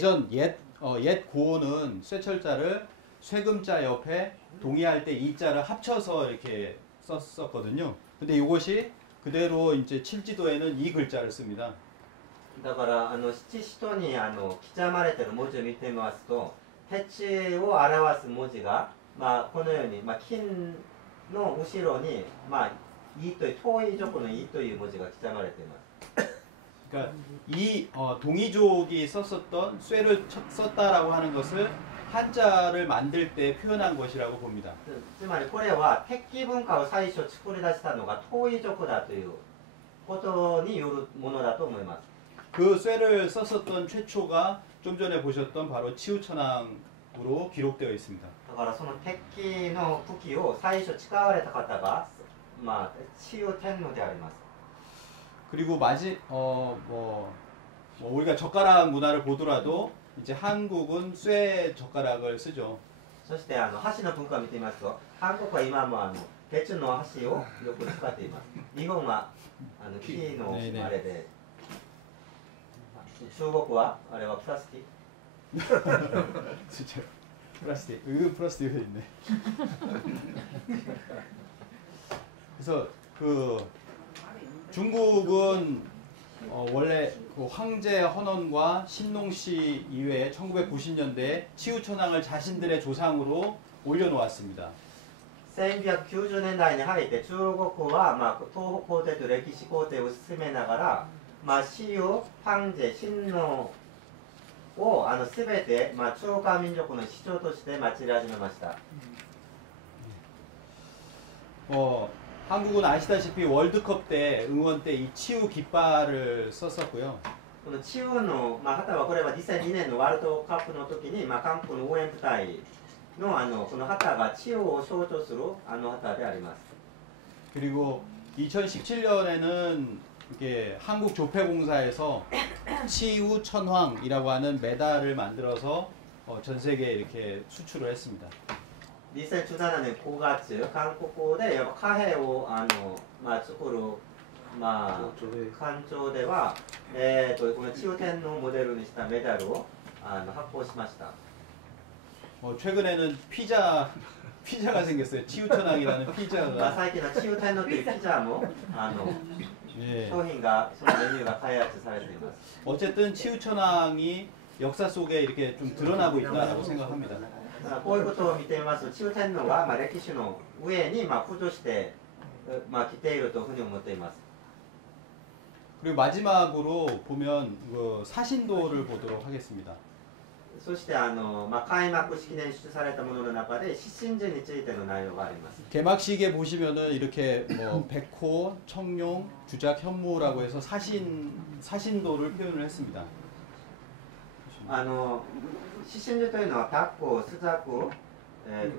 고어는 쇠철자를 쇠금자 옆에 동의할 때 이자를 합쳐서 이렇게 썼었거든요. 근데 이것이 그대로 이제 칠지도에는 이 글자를 씁니다. だから七七刀に刻まれている文字を見てみますと、鉄を表す文字が、まあ、このように、まあ、金の後ろに、まあ、이という遠い族の이という文字が刻まれています。 그러니까 이 동이족이 썼었던 쇠를 썼다라고 하는 것을 한자를 만들 때 표현한 것이라고 봅니다. つまりこれは鉄器文化を最初作り出したのが遠い族だということによるものだと思います。 그 쇠를 썼었던 최초가 좀 전에 보셨던 바로 치우천왕으로 기록되어 있습니다. だからその鉄器の武器を最初使われた方が、まあ、治癒天皇であります。 그리고 우리가 젓가락 문화를 보더라도 이제 한국은 쇠 젓가락을 쓰죠. そして箸の文化を見てみますと、韓国は今も鉄の箸をよく使っています。日本は木のあれで、中国はあれはプラスチック。 진짜 플라스틱. 이거 플라스틱이 있네. 그래서 그 중국은 원래 그 황제 헌원과 신농시 이외에 1990년대에 치우천왕을 자신들의 조상으로 올려놓았습니다. 1990年代に入って中国は、まあ、東北皇帝と歴史皇帝を進めながら、まあ、死を황제親王を全て、まあ、中華民族の首長として祀り始めました。 한국은 아시다시피 월드컵 때 응원 때 이 치유 깃발을 썼었고요. この治癒の、まあ、旗はこれは2002年のワールドカップの時に、まあ、韓国の応援部隊のこの旗が治癒を象徴する旗であります。 그리고 2017년에는 이게 한국 조폐공사에서 치유천황이라고 하는 메달을 만들어서 전 세계에 이렇게 수출을 했습니다. 2017年5月、韓国でやっぱ貨幣をまあ、作る、まあ、官庁では、この治癒天皇をモデルにしたメダルを発行しました。 최근에는 피자가 생겼어요. 치유천왕이라는 まあ、 피자가. 最近の治癒天皇というピザも예. 商品がそのメニューが開発されています。 어쨌든 치유천왕이 역사 속에 이렇게 좀 드러나고 있다라고 생각합니다. こういうことを見ていますと、治癒天皇が、まあ、歴史の上に、まあ、浮上して、まあ、来ているというふうに思っています。 그리고 마지막으로 보면 그 사신도를 보도록 하겠습니다. そしてまあ、開幕式で演出されたものの中で失神寺についての内容があります。 개막식에 보시면은 이렇게 뭐 백호, 청룡, 주작, 현무라고 해서 사신도를 표현을 했습니다. 失神寺というのは白虎、朱雀、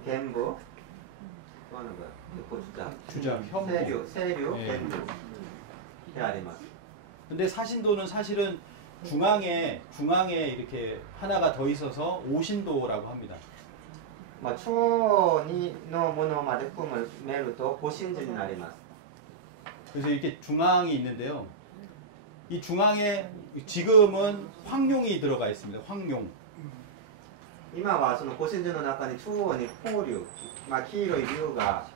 玄武、주작, 현무. 清流、玄武 예. であります。 근데 사신도는 사실은 중앙에 이렇게 하나가 더 있어서 오신도라고 합니다. まあ、中のものまで含めると五神寺になります。 그래서 이렇게 중앙이 있는데요. 이 중앙에 지금은 황룡이 들어가 있습니다. 황룡. 今はその五神寺の中に中央に黄龍、まあ、黄色い龍が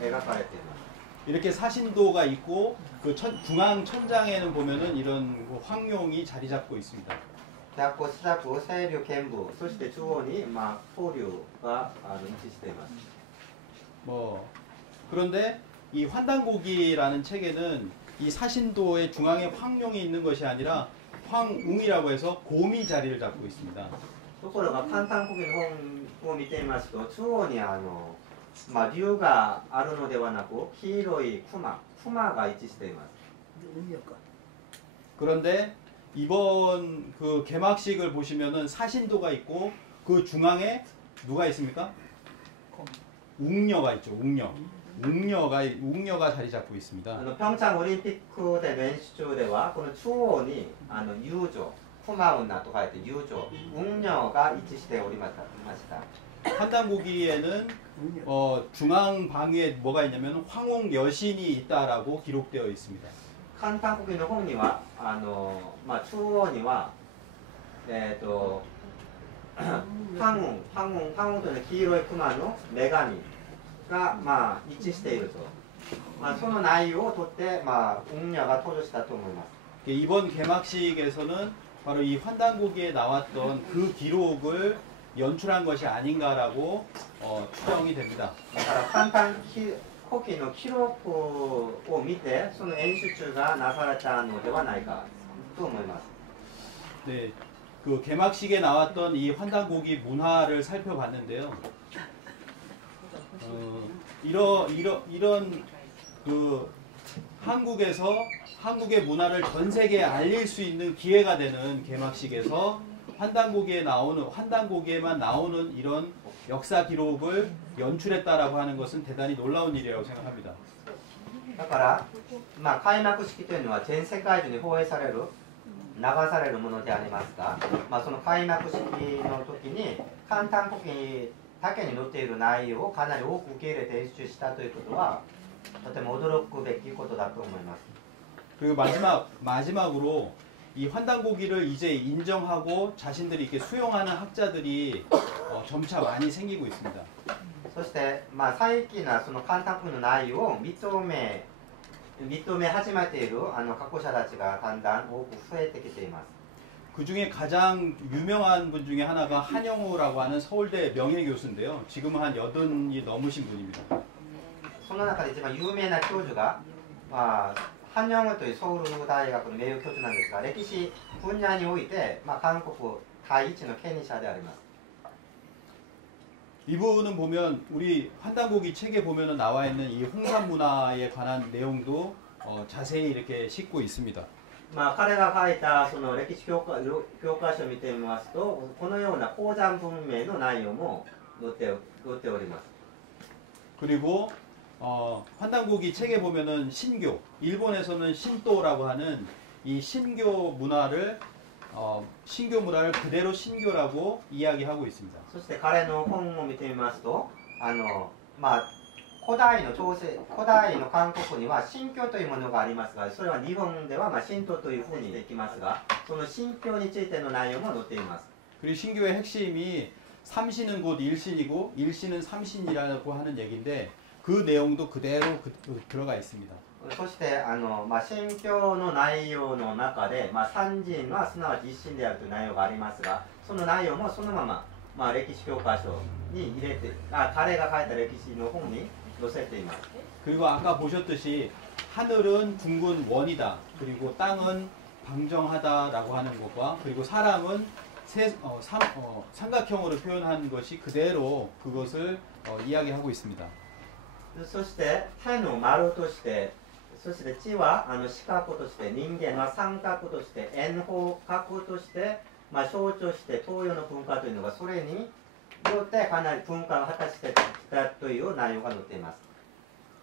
描かれています。 이렇게 사신도가 있고 그 중앙 천장에는 보면은 이런 그 황룡이 자리 잡고 있습니다. 逆行、四尺を西流、剣部、そして中央に、東流が位置しています。 뭐 그런데 이 환단고기라는 책에는 이 사신도의 중앙에 황룡이 있는 것이 아니라 황웅이라고 해서 곰이 자리를 잡고 있습니다. ところが簡単国の本を見てみますと、中央に竜があるのではなく、黄色い熊が位置しています。 그런데 이번 그 개막식을 보시면은 사신도가 있고 그 중앙에 누가 있습니까? 웅녀가 있죠. 웅녀가 자리 잡고 있습니다. 平昌オリンピックで練習中では、この中央に遊女、熊女と書いて遊女、雲女が位置しておりました。 환단고기에는 중앙 방위에 뭐가 있냐면 황홍 여신이 있다라고 기록되어 있습니다. 簡単国の本には中央には황웅というのは黄色い熊の女神が位置していると、その内容をとって웅녀가登場したと思います。 이번 개막식에서는 바로 이 환단고기에 나왔던 그 기록을 연출한 것이 아닌가라고 추정이 됩니다. だから簡単古希の記録を見て、その演出がなされたのではないかと思います。 네, 그 개막식에 나왔던 이 환단고기 문화를 살펴봤는데요. 이런 그 한국의 문화를 전 세계에 알릴 수 있는 기회가 되는 개막식에서 환단고기에만 나오는 이런 역사 기록을 연출했다라고 하는 것은 대단히 놀라운 일이라고 생각합니다. だから開幕式というのは全世界中に放映される流されるものでありますが、その開幕式の時に簡単国だけに載っている内容をかなり多く受け入れて演出したということはとても驚くべきことだと思います。 그리고 마지막으로 이 환단고기를 이제 인정하고 자신들이 이렇게 수용하는 학자들이 점차 많이 생기고 있습니다. そして最近はその簡単国の内容を認め始めている学者たちがだんだん多く増えてきています。 그 중에 가장 유명한 분 중에 하나가 한영우라고 하는 서울대 명예교수인데요. 지금은 한 80이 넘으신 분입니다. その中で一番有名な教授が한영우というソウル大学の名誉教授なんですが、歴史分野において韓国第一の権威者であります。 이분은 보면 우리 환단고기 책에 보면은 나와 있는 이 홍산 문화에 관한 내용도 자세히 이렇게 싣고 있습니다. 彼が書いたその歴史教科書を見てみますと、このような鉱山文明の内容も載っております。 그리고 환단고기 책에 보면은 신교, 일본에서는 신도라고 하는 이 신교 문화를 그대로 신교라고 이야기하고 있습니다. そして彼の本を見てみますと、古代の韓国には神教というものがありますが、それは日本では神道というふうにできますが、その神教についての内容も載っています。 그리고 신교의 핵심이 삼신은 곧 일신이고 일신은 삼신이라고 하는 얘기인데 그 내용도 그대로 들어가 있습니다. そして神教の内容の中で、三神はすなわち一神であるという内容がありますが、その内容もそのまま、歴史教科書に入れて彼が書いた歴史の本に載せています。 그리고 아까 보셨듯이 하늘은 둥근 원이다. 그리고 땅은 방정하다라고 하는 것과 그리고 사람은 삼각형으로 표현한 것이 그대로 그것을 이야기하고 있습니다. そして天の丸として、そして地は四角として、人間は三角として、円方角として、象徴して東洋の文化というのがそれによってかなり文化を果たしてきたという内容が載っています。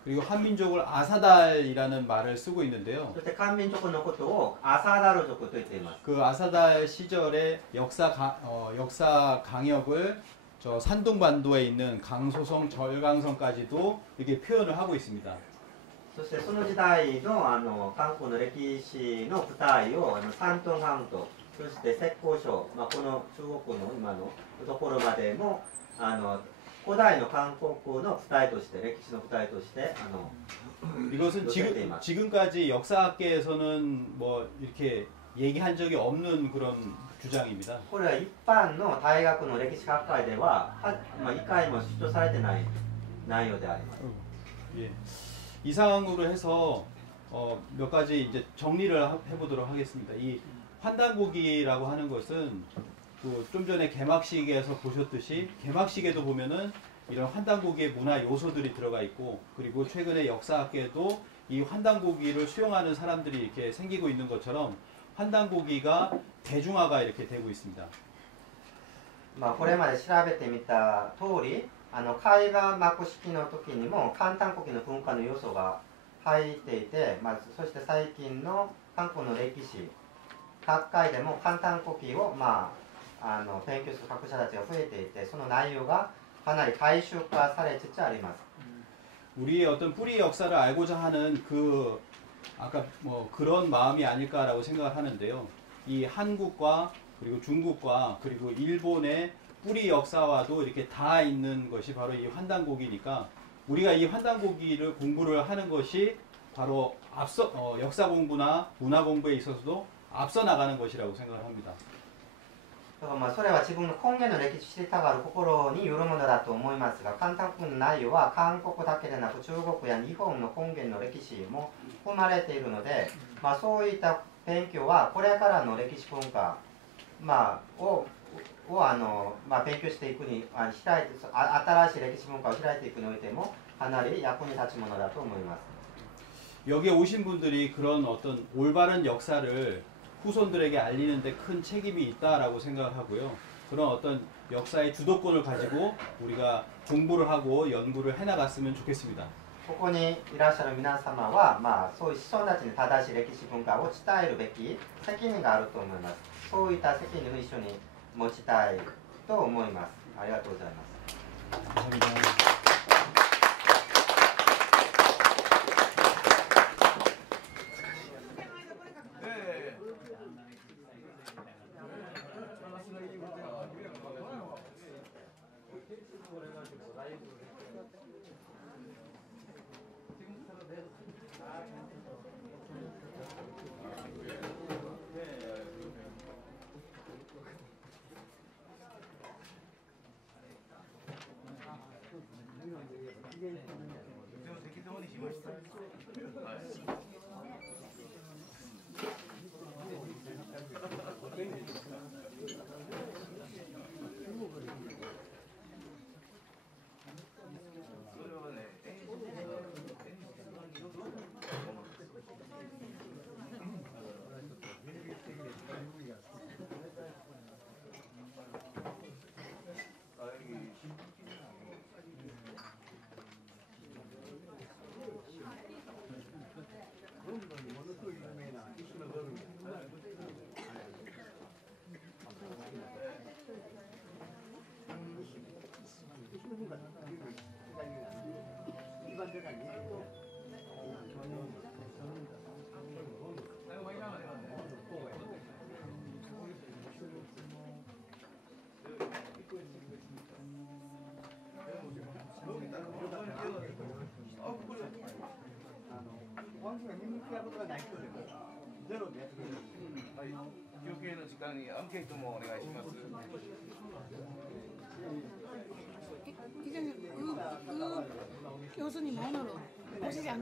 그리고 한민족을 아사달이라는 말을 쓰고 있는데요. そして漢民族のことをアサダル族と言っています。 그 아사달 시절의 역사 강역을 저 산둥반도에 있는 강소성, 절강성까지도 이렇게 표현을 하고 있습니다. そしてその時代の韓国の歴史の舞台を山東半島、そして浙江省、この中国の今のところまでも古代の韓国の舞台として歴史の舞台として 이것은 지금까지 역사학계에서는 뭐 이렇게 얘기한 적이 없는 그런 주장입니다. これは一般の大学の歴史学会では、一回も主張されてない内容であります。 예. 이상으로 해서 몇 가지 이제 정리를 해보도록 하겠습니다. 이 환단고기라고 하는 것은 좀 전에 개막식에서 보셨듯이 개막식에도 보면은 이런 환단고기의 문화 요소들이 들어가 있고, 그리고 최근에 역사학계에도 이 환단고기를 수용하는 사람들이 이렇게 생기고 있는 것처럼 환단고기가 대중화가 이렇게 되고 있습니다. これまで調べてみた通り、海馬幕式の時にも簡単国の文化の要素が入っていて、そして最近の韓国の歴史学会でも簡単国を、勉強する学者たちが増えていて、その内容がかなり大衆化されつつあります。 우리의 어떤 뿌리 역사를 알고자 하는 아까 그런 마음이 아닐까라고 생각을 하는데요. 이 한국과 그리고 중국과 그리고 일본의 뿌리 역사와도 이렇게 닿아 있는 것이 바로 이 환단고기니까, 우리가 이 환단고기를 공부를 하는 것이 바로 역사 공부나 문화 공부에 있어서도 앞서 나가는 것이라고 생각을 합니다. それは自分の根源の歴史を知りたがる心によるものだと思いますが、簡単国の内容は韓国だけでなく中国や日本の根源の歴史も含まれているので、そういった勉強はこれからの歴史文化、を勉強していくに新しい歴史文化を開いていくにおいてもかなり役に立つものだと思います。 여기에 오신 분들이 그런 어떤 올바른 역사를 후손들에게 알리는데 큰 책임이 있다라고 생각을 하고요. 그런 어떤 역사의 주도권을 가지고 우리가 공부를 하고 연구를 해나갔으면 좋겠습니다. ここにいらっしゃる皆様は、そういう子孫たちに正しい歴史文化を伝えるべき責任があると思います。そういった責任を一緒に持ちたいと思います。ありがとうございます。 감사합니다. 교수님 오늘은 오시지 않